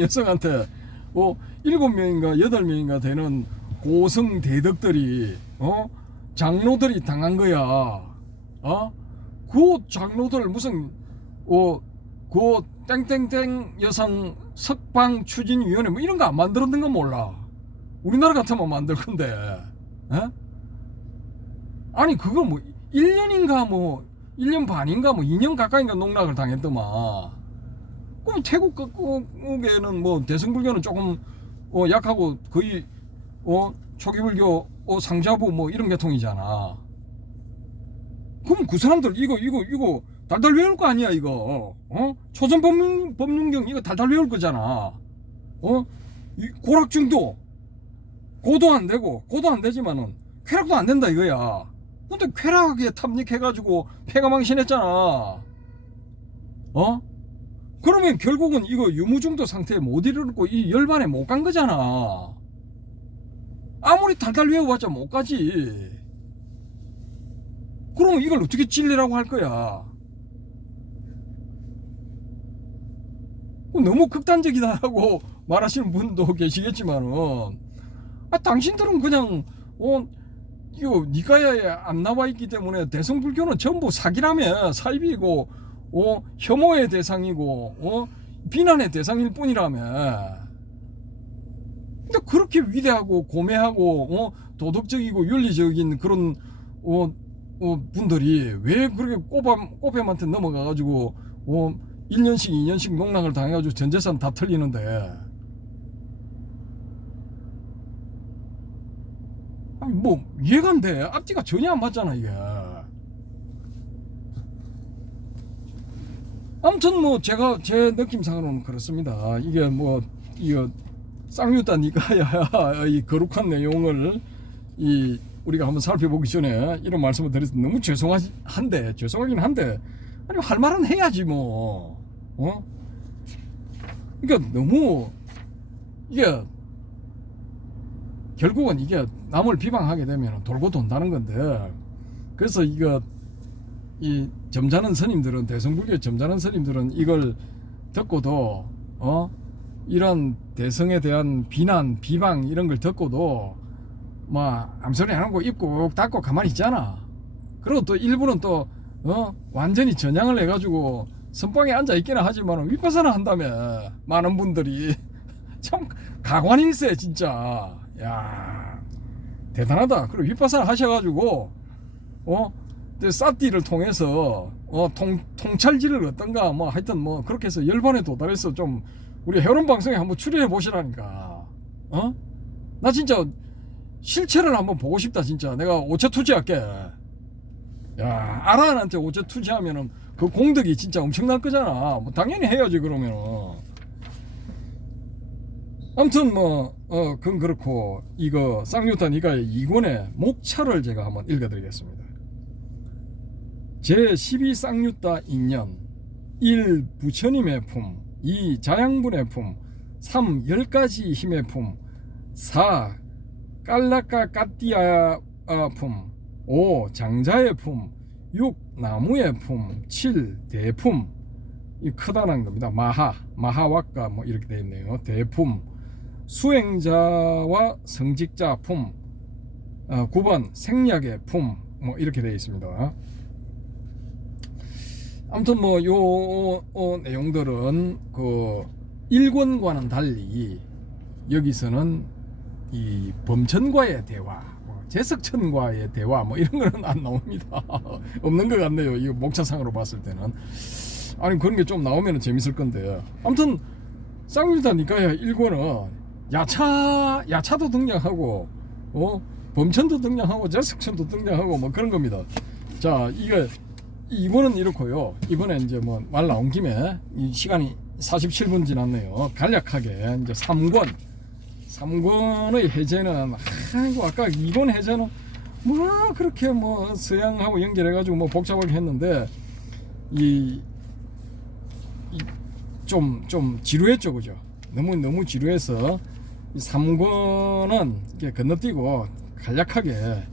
여성한테 7명인가 8명인가 되는 고성 대덕들이 장로들이 당한 거야. 그 장로들 무슨 그 땡땡땡 여성 석방 추진위원회 뭐 이런 거 안 만들었는 건 몰라. 우리나라 같으면 만들 건데. 아니 그거 1년인가 1년 반인가 2년 가까이인가 농락을 당했더만. 그럼 태국 쪽에는 대승불교는 조금 약하고 거의 초기불교 상자부 이런 계통이잖아. 그럼 그 사람들 이거 달달 외울 거 아니야 이거. 초전 법륜경 이거 달달 외울 거잖아. 고락중도 고도 안 되지만은 쾌락도 안 된다 이거야. 근데 쾌락에 탐닉해가지고 폐가망신했잖아. 그러면 결국은 이거 유무중도 상태에 못 이르고 이 열반에 못 간 거잖아. 아무리 달달 외워봤자 못 가지. 그러면 이걸 어떻게 진리라고 할 거야? 너무 극단적이다라고 말하시는 분도 계시겠지만은, 당신들은 그냥 이거 니까야에 안 나와 있기 때문에 대성불교는 전부 사기라며 사입이고 혐오의 대상이고 비난의 대상일 뿐이라며. 근데 그렇게 위대하고 고매하고 도덕적이고 윤리적인 그런 분들이 왜 그렇게 꼬뱀한테 넘어가가지고 1년씩 2년씩 농락을 당해가지고 전 재산 다 털리는데, 아니 뭐 이해가 안 돼. 앞뒤가 전혀 안 맞잖아 이게. 아무튼 뭐 제가 제 느낌상으로는 그렇습니다. 이게 뭐 이거 쌍유다 니까야 이 거룩한 내용을 우리가 한번 살펴보기 전에 이런 말씀을 드려서 너무 죄송하긴 한데 아니 할 말은 해야지 뭐. 그러니까 너무 이게 결국은 이게 남을 비방하게 되면 돌고 돈다는 건데, 그래서 이거 이 점잖은 스님들은, 대성불교 점잖은 스님들은 이걸 듣고도 이런 대성에 대한 비난, 비방 이런 걸 듣고도 막 암소리 안 하고 입 꼭 닫고 가만히 있잖아. 그리고 또 일부는 또 완전히 전향을 해가지고 선방에 앉아 있기는 하지만 윗바사나 한다며 많은 분들이. 참 가관일세 진짜. 야 대단하다. 그리고 윗바사나 하셔가지고 싸띠를 통해서 통찰지를 어떤가 뭐 하여튼 뭐 그렇게 해서 열반에 도달해서 좀 우리 해론 방송에 한번 출연해 보시라니까. 나 진짜 실체를 한번 보고 싶다 진짜. 내가 5차 투지할게. 야 아라한테 5차 투지하면은 그 공덕이 진짜 엄청날 거잖아. 뭐 당연히 해야지 그러면은. 아무튼 뭐 그건 그렇고 이거 쌍유타 니까의 2권의 목차를 제가 한번 읽어드리겠습니다. 제12 쌍유타 인연 1. 부처님의 품 2. 자양분의 품 3. 10가지 힘의 품 4. 깔라까 까띠아 품 5. 장자의 품 6. 나무의 품 7. 대품. 이 크다는 겁니다. 마하와까 뭐 이렇게 되어 있네요. 대품. 수행자와 성직자 품 9번 생략의 품 뭐 이렇게 되어 있습니다. 아무튼 뭐 요 내용들은 그 1권과는 달리 여기서는 이 범천과의 대화, 제석천과의 대화 뭐 이런 거는 안 나옵니다. 없는 것 같네요. 이 목차상으로 봤을 때는. 아니 그런 게 좀 나오면 재밌을 건데. 아무튼 쌍유타 니까야 1권은 야차도 등장하고 범천도 등장하고 제석천도 등장하고 뭐 그런 겁니다. 자 이게 이번은 이렇고요. 이번에 이제 뭐 말 나온 김에 이 시간이 47분 지났네요. 간략하게 이제 3권의 해제는 아이고 아까 2권 해제는 뭐 그렇게 뭐 서양하고 연결해가지고 뭐 복잡하게 했는데 좀 지루했죠, 그죠? 너무 지루해서 이 3권은 이렇게 건너뛰고 간략하게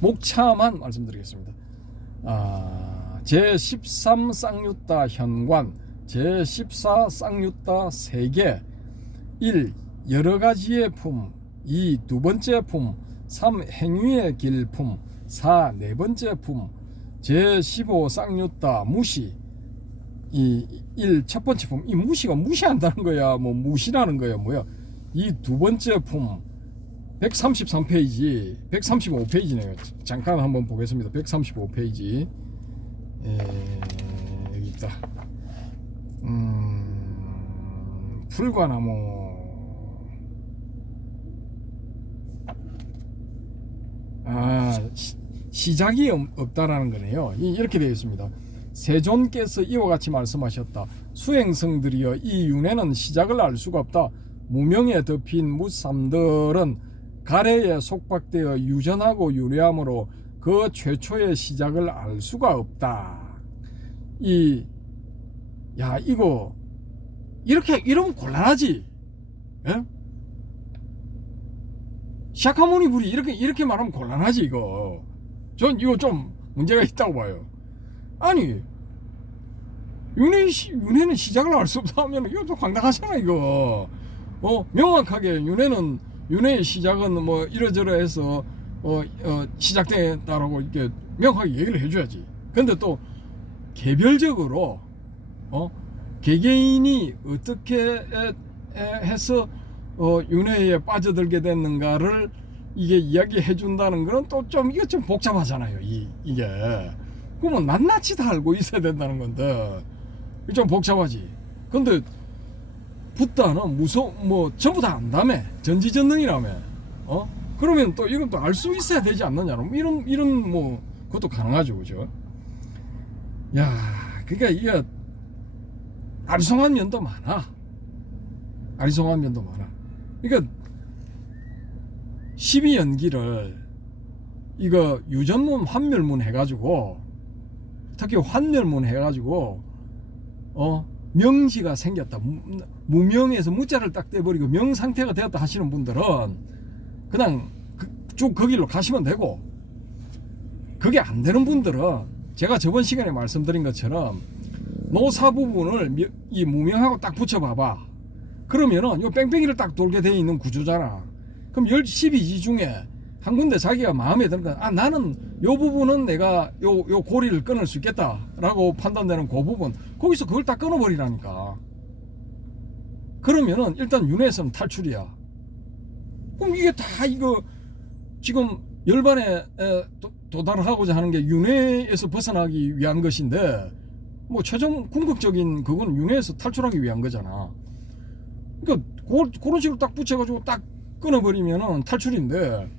목차만 말씀드리겠습니다. 제13 쌍유타 현관, 제14 쌍유타 세계 1. 여러가지의 품 2. 두번째 품 3. 행위의 길 품 4. 네번째 품 제15 쌍유타 무시 1. 첫번째 품. 이 무시가 무시한다는 거야 뭐 무시라는 거야 뭐야. 이 두번째 품 133페이지 135페이지네요 잠깐 한번 보겠습니다. 135페이지 여기 있다. 불과나무 시작이 없다라는 거네요. 이렇게 되어 있습니다. 세존께서 이와 같이 말씀하셨다. 수행성들이여 이 윤회는 시작을 알 수가 없다. 무명에 덮인 무삼들은 가래에 속박되어 유전하고 유래함으로 그 최초의 시작을 알 수가 없다. 이거 이렇게 이러면 곤란하지. 예? 샤카모니 불이 이렇게 말하면 곤란하지 이거. 전 이거 좀 문제가 있다고 봐요. 아니 윤회는 시작을 알 수 없다 하면 이거 좀 황당하잖아 이거. 명확하게 윤회는 윤회의 시작은 뭐 이러저러해서 시작됐다라고 이렇게 명확하게 얘기를 해줘야지. 근데 또 개별적으로 개개인이 어떻게 해서 윤회에 빠져들게 됐는가를 이게 이야기해 준다는 거는 또 좀 이게 좀 복잡하잖아요. 이게 그러면 낱낱이 다 알고 있어야 된다는 건데 좀 복잡하지. 근데 붓다는 뭐 전부 다 안다며, 전지전능이라며. 그러면 또 이건 또 알 수 있어야 되지 않느냐. 이런 뭐 그것도 가능하죠, 그죠? 야, 그러니까 이게 아리송한 면도 많아. 아리송한 면도 많아. 그러니까 12연기를 이거 유전문 환멸문 해가지고, 특히 환멸문 해가지고 명지가 생겼다, 무명에서 무자를 딱 떼버리고 명 상태가 되었다 하시는 분들은 그냥 쭉 그 길로 가시면 되고, 그게 안 되는 분들은 제가 저번 시간에 말씀드린 것처럼 노사 부분을 이 무명하고 딱 붙여봐봐. 그러면은 요 뺑뺑이를 딱 돌게 돼 있는 구조잖아. 그럼 12지 중에 한 군데 자기가 마음에 드는 건, 나는 요 부분은 내가 요 고리를 끊을 수 있겠다라고 판단되는 그 부분, 거기서 그걸 딱 끊어버리라니까. 그러면은 일단 윤회에서는 탈출이야. 그럼 이게 다 이거 지금 열반에 도달하고자 하는 게 윤회에서 벗어나기 위한 것인데, 뭐 최종 궁극적인 그건 윤회에서 탈출하기 위한 거잖아. 그러니까 그런 식으로 딱 붙여가지고 딱 끊어버리면은 탈출인데,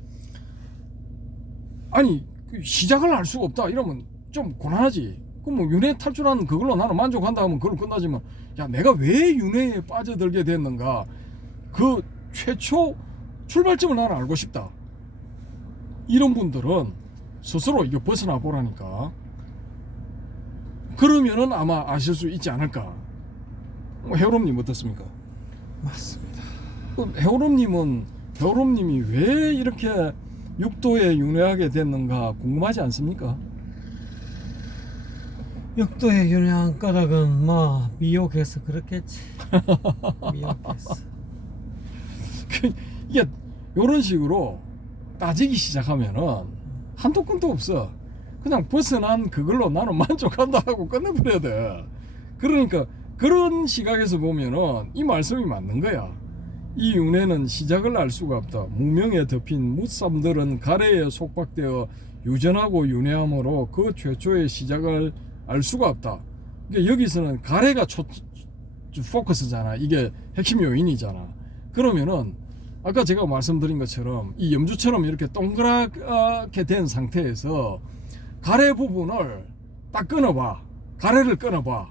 아니 시작을 알 수가 없다 이러면 좀 곤란하지. 그럼 뭐 윤회 탈출하는 그걸로 나는 만족한다 하면 그걸로 끝나지만, 야 내가 왜 윤회에 빠져들게 됐는가, 그 최초 출발점을 나는 알고 싶다. 이런 분들은 스스로 이거 벗어나 보라니까. 그러면은 아마 아실 수 있지 않을까. 해오롬님 어떻습니까? 맞습니다. 해오롬님이 왜 이렇게 육도에 윤회하게 됐는가 궁금하지 않습니까? 육도의 윤회한 까닭은 뭐 미혹해서 그렇겠지. 미혹해서. 이게 이런 식으로 따지기 시작하면은 한도 끝도 없어. 그냥 벗어난 그걸로 나는 만족한다 하고 끝내버려야 돼. 그러니까 그런 시각에서 보면은 이 말씀이 맞는 거야. 이 윤회는 시작을 알 수가 없다. 무명에 덮인 묻삼들은 가래에 속박되어 유전하고 윤회함으로 그 최초의 시작을 알 수가 없다. 그러니까 여기서는 가래가 포커스잖아. 이게 핵심 요인이잖아. 그러면은 아까 제가 말씀드린 것처럼 이 염주처럼 이렇게 동그랗게 된 상태에서 가래 부분을 딱 끊어봐. 가래를 끊어봐.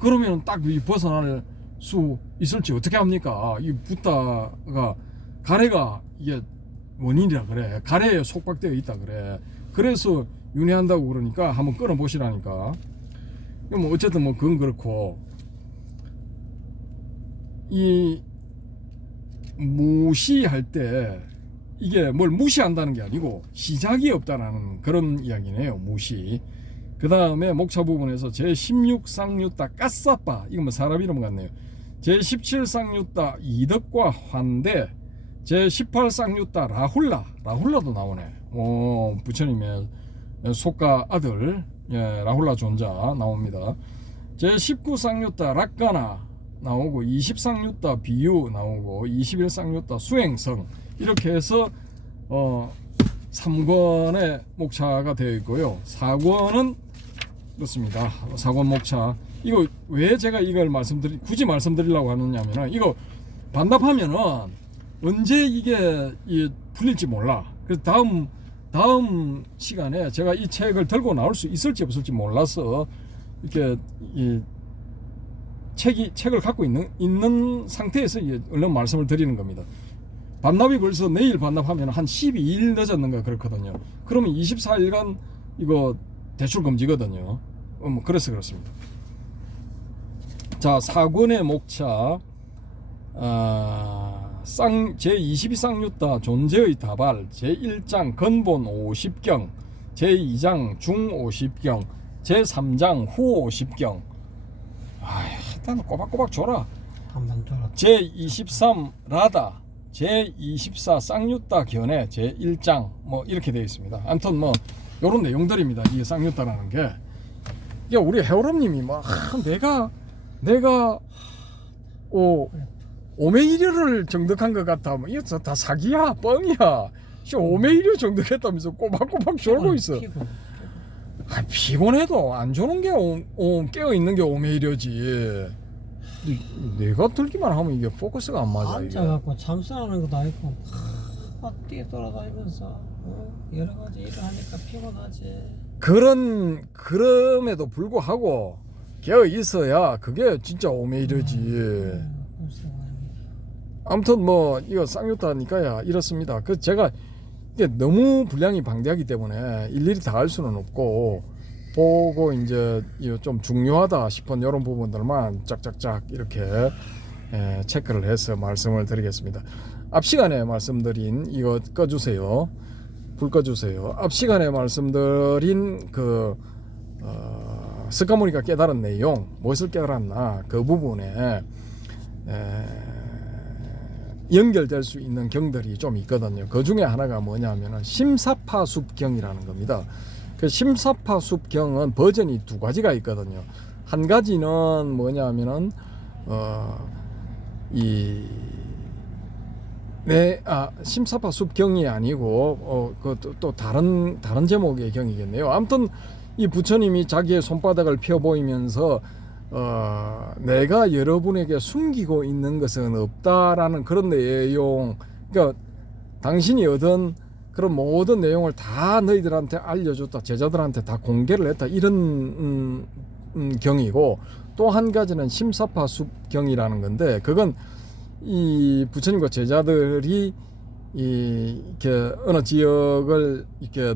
그러면 딱 벗어날 수 있을지 어떻게 합니까? 이 붓다가 가래가 이게 원인이라 그래. 가래에 속박되어 있다 그래. 그래서 윤회한다고 그러니까 한번 끊어 보시라니까. 뭐 어쨌든 뭐 그건 그렇고, 이 무시할 때 이게 뭘 무시한다는 게 아니고 시작이 없다라는 그런 이야기네요. 무시. 그 다음에 목차 부분에서 제16쌍유따 까싸빠, 이건 뭐 사람 이름 같네요. 제17쌍유따 이덕과 환대, 제18쌍유따 라훌라도 나오네. 부처님의 속가 아들, 라훌라 존자 나옵니다. 제19쌍유따 락가나 나오고, 20쌍유따 비유 나오고, 21쌍유따 수행성, 이렇게 해서 3권의 목차가 되어 있고요. 4권은 그렇습니다. 4권 목차. 이거 왜 제가 이걸 굳이 말씀드리려고 하느냐면은, 이거 반납하면은 언제 이게 풀릴지 몰라. 그래서 다음 시간에 제가 이 책을 들고 나올 수 있을지 없을지 몰라서 이렇게 책을 갖고 있는 상태에서 얼른 말씀을 드리는 겁니다. 반납이 벌써 내일 반납하면 한 12일 늦었는가 그렇거든요. 그러면 24일간 이거 대출 금지거든요. 그래서 그렇습니다. 자, 4권의 목차, 제22쌍유따 존재의 다발, 제1장 근본 50경, 제2장 중 50경, 제3장 후 50경. 일단 꼬박꼬박 줘라. 한번 돌아. 제23 라다, 제24 쌍유타 견해 제1장 뭐 이렇게 되어 있습니다. 아무튼 뭐 요런 내용들입니다. 이 쌍유타라는 게 이게 우리 해오름님이 막 내가 오메이류를 정득한 것 같아. 뭐 이거 다 사기야, 뻥이야. 오메이류 정득했다면서 꼬박꼬박 졸고 있어. 피곤해도 안 조는 게 깨어 있는 게 오메이류지. 내가 들기만 하면 이게 포커스가 안 맞아. 앉아갖고 잠수하는 것도 아니고 뛰어돌아다니면서 여러 가지 일을 하니까 피곤하지. 그럼에도 불구하고 깨어 있어야 그게 진짜 오메이류지. 아무튼 뭐 이거 쌍유타니까야 이렇습니다. 그 제가 이게 너무 분량이 방대하기 때문에 일일이 다 할 수는 없고 보고 이제 이거 좀 중요하다 싶은 이런 부분들만 짝짝짝 이렇게 체크를 해서 말씀을 드리겠습니다. 앞 시간에 말씀드린 이거 꺼주세요. 불 꺼주세요. 앞 시간에 말씀드린 그 스카모니가 깨달은 내용, 무엇을 깨달았나 그 부분에 연결될 수 있는 경들이 좀 있거든요. 그 중에 하나가 뭐냐면은 심사파숲경이라는 겁니다. 그 심사파숲경은 버전이 두 가지가 있거든요. 한 가지는 뭐냐면은 심사파숲경이 아니고 또 다른 제목의 경이겠네요. 아무튼 이 부처님이 자기의 손바닥을 펴 보이면서 내가 여러분에게 숨기고 있는 것은 없다라는 그런 내용, 그러니까 당신이 얻은 그런 모든 내용을 다 너희들한테 알려줬다, 제자들한테 다 공개를 했다, 이런 경이고, 또 한 가지는 심사파숲경이라는 건데, 그건 이 부처님과 제자들이 이렇게 어느 지역을 이렇게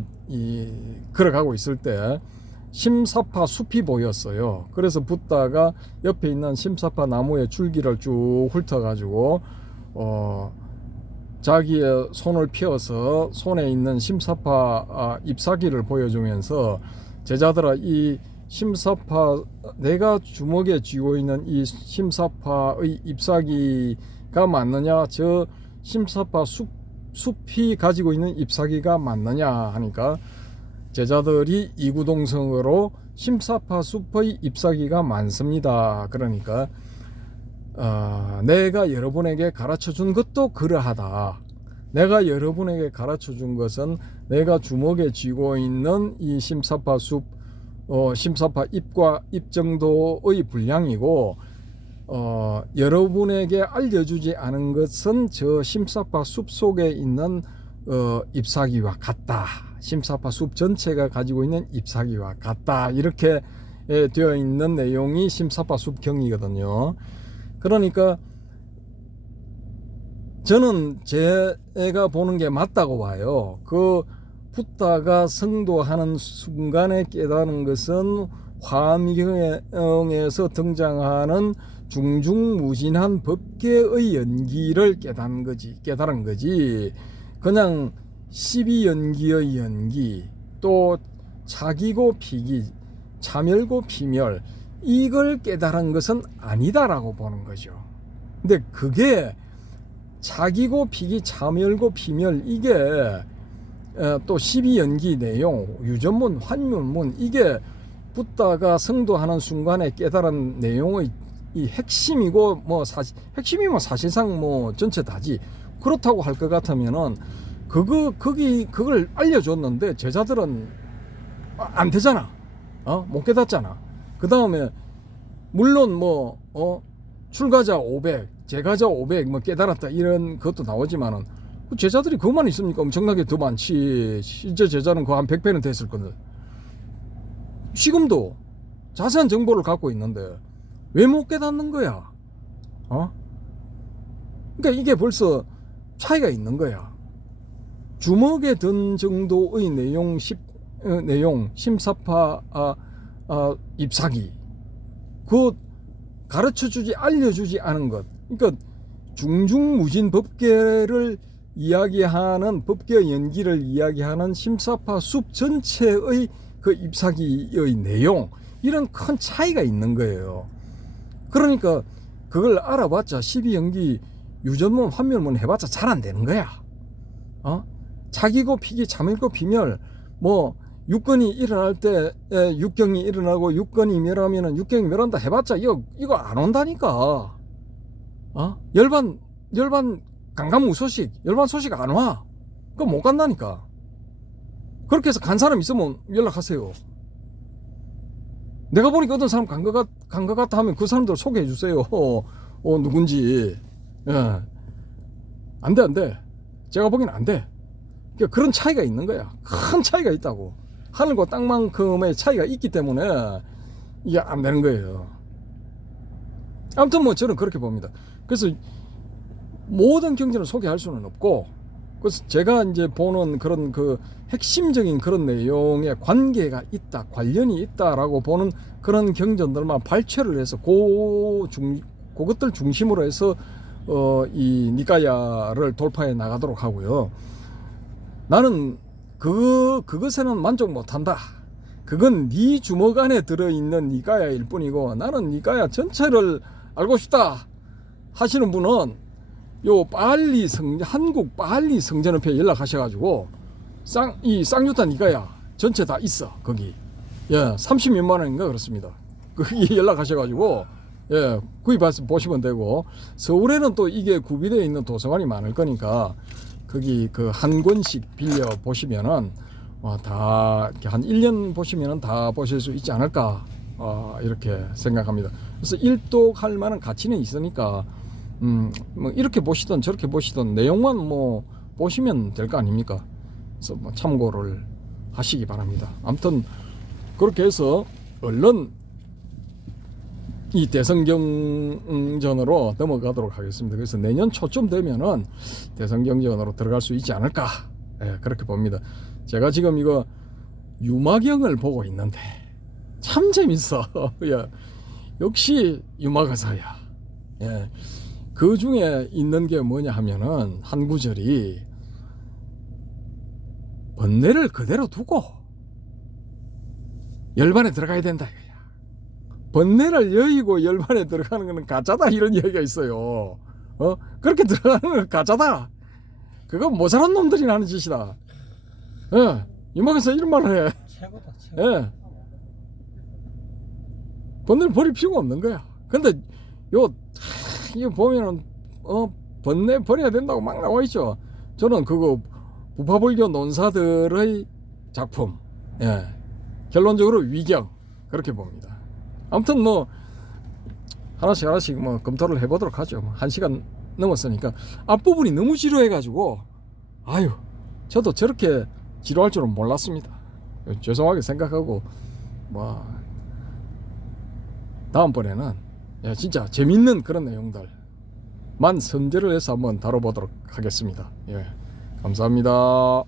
걸어가고 있을 때 심사파 숲이 보였어요. 그래서 붓다가 옆에 있는 심사파 나무의 줄기를 쭉 훑어가지고 자기의 손을 펴서 손에 있는 심사파 잎사귀를 보여주면서 제자들아, 이 심사파, 내가 주먹에 쥐고 있는 이 심사파의 잎사귀가 맞느냐, 저 심사파 숲이 가지고 있는 잎사귀가 맞느냐 하니까 제자들이 이구동성으로 심사파 숲의 잎사귀가 많습니다. 그러니까 내가 여러분에게 가르쳐 준 것도 그러하다. 내가 여러분에게 가르쳐 준 것은 내가 주먹에 쥐고 있는 이 심사파 숲, 심사파 잎과 잎 정도의 분량이고, 여러분에게 알려주지 않은 것은 저 심사파 숲 속에 있는 잎사귀와 같다. 심사파 숲 전체가 가지고 있는 잎사귀와 같다. 이렇게 되어 있는 내용이 심사파 숲경이거든요. 그러니까 저는 제가 보는 게 맞다고 봐요. 그 붓다가 성도하는 순간에 깨달은 것은 화미경에서 등장하는 중중무진한 법계의 연기를 깨달은 거지. 그냥 12연기의 연기, 또 차기고 피기, 차멸고 피멸, 이걸 깨달은 것은 아니다라고 보는 거죠. 근데 그게 차기고 피기, 차멸고 피멸, 이게 또 12연기 내용, 유전문, 환문문, 이게 붓다가 성도하는 순간에 깨달은 내용의 이 핵심이고, 핵심이면 사실상 전체 다지. 그렇다고 할 것 같으면은 그걸 알려줬는데 제자들은 안 되잖아. 못 깨닫잖아. 그 다음에 물론 출가자 500, 제가자 500 깨달았다 이런 것도 나오지만은 제자들이 그것만 있습니까? 엄청나게 더 많지. 실제 제자는 그 한 100배는 됐을 건데. 지금도 자세한 정보를 갖고 있는데 왜 못 깨닫는 거야? 그러니까 이게 벌써 차이가 있는 거야. 주먹에 든 정도의 내용 심사파 잎사귀, 그 가르쳐주지, 알려주지 않은 것. 그러니까 중중무진 법계를 이야기하는, 법계 연기를 이야기하는 심사파 숲 전체의 그 잎사귀의 내용, 이런 큰 차이가 있는 거예요. 그러니까 그걸 알아봤자 12연기 유전문 환멸문 해봤자 잘 안 되는 거야. 자기고 피기 자멸고 비멸 뭐 육건이 일어날 때 육경이 일어나고 육건이 멸하면은 육경이 멸한다 해봤자 이거 안 온다니까. 열반 강간무소식 열반 소식 안 와. 그거 못 간다니까. 그렇게 해서 간 사람 있으면 연락하세요. 내가 보니까 어떤 사람 간 것 같다 하면 그 사람들 소개해 주세요. 누군지. 예. 안 돼. 제가 보기엔 안 돼. 그러니까 그런 차이가 있는 거야. 큰 차이가 있다고. 하늘과 땅만큼의 차이가 있기 때문에 이게 안 되는 거예요. 아무튼 뭐 저는 그렇게 봅니다. 그래서 모든 경전을 소개할 수는 없고, 그래서 제가 이제 보는 그런 그 핵심적인 그런 내용에 관계가 있다, 관련이 있다라고 보는 그런 경전들만 발췌를 해서 그것들 중심으로 해서 이 니까야를 돌파해 나가도록 하고요. 나는 그것에는 만족 못한다. 그건 네 주먹 안에 들어있는 니까야일 뿐이고 나는 니까야 전체를 알고 싶다 하시는 분은 요 한국 빨리 성전협회에 연락하셔가지고 이 쌍유타 니까야 전체 다 있어 거기. 예, 30몇만 원인가 그렇습니다. 거기 연락하셔가지고 예, 구입해서 보시면 되고, 서울에는 또 이게 구비되어 있는 도서관이 많을 거니까 거기 그 한 권씩 빌려 보시면은 다 이렇게 한 1년 보시면은 다 보실 수 있지 않을까 이렇게 생각합니다. 그래서 일독할 만한 가치는 있으니까 뭐 이렇게 보시든 저렇게 보시든 내용만 뭐 보시면 될 거 아닙니까? 그래서 뭐 참고를 하시기 바랍니다. 아무튼 그렇게 해서 얼른 이 대성경전으로 넘어가도록 하겠습니다. 그래서 내년 초쯤 되면은 대성경전으로 들어갈 수 있지 않을까, 예, 그렇게 봅니다. 제가 지금 이거 유마경을 보고 있는데 참 재밌어. 예, 역시 유마가사야. 예, 그 중에 있는 게 뭐냐 하면은 한 구절이 번뇌를 그대로 두고 열반에 들어가야 된다. 번뇌를 여의고 열반에 들어가는 것은 가짜다 이런 이야기가 있어요. 그렇게 들어가는 건 가짜다. 그건 모자란 놈들이 하는 짓이다. 예, 유마가사 이런 말을 해. 최고다 최고. 예, 번뇌를 버릴 필요가 없는 거야. 근데 이거 보면은 번뇌 버려야 된다고 막 나와 있죠. 저는 그거 부파불교 논사들의 작품, 예, 결론적으로 위경 그렇게 봅니다. 아무튼 뭐 하나씩 뭐 검토를 해보도록 하죠. 1시간 넘었으니까 앞부분이 너무 지루해가지고 저도 저렇게 지루할 줄은 몰랐습니다. 죄송하게 생각하고 뭐 다음번에는 진짜 재밌는 그런 내용들만 선별을 해서 한번 다뤄보도록 하겠습니다. 예, 감사합니다.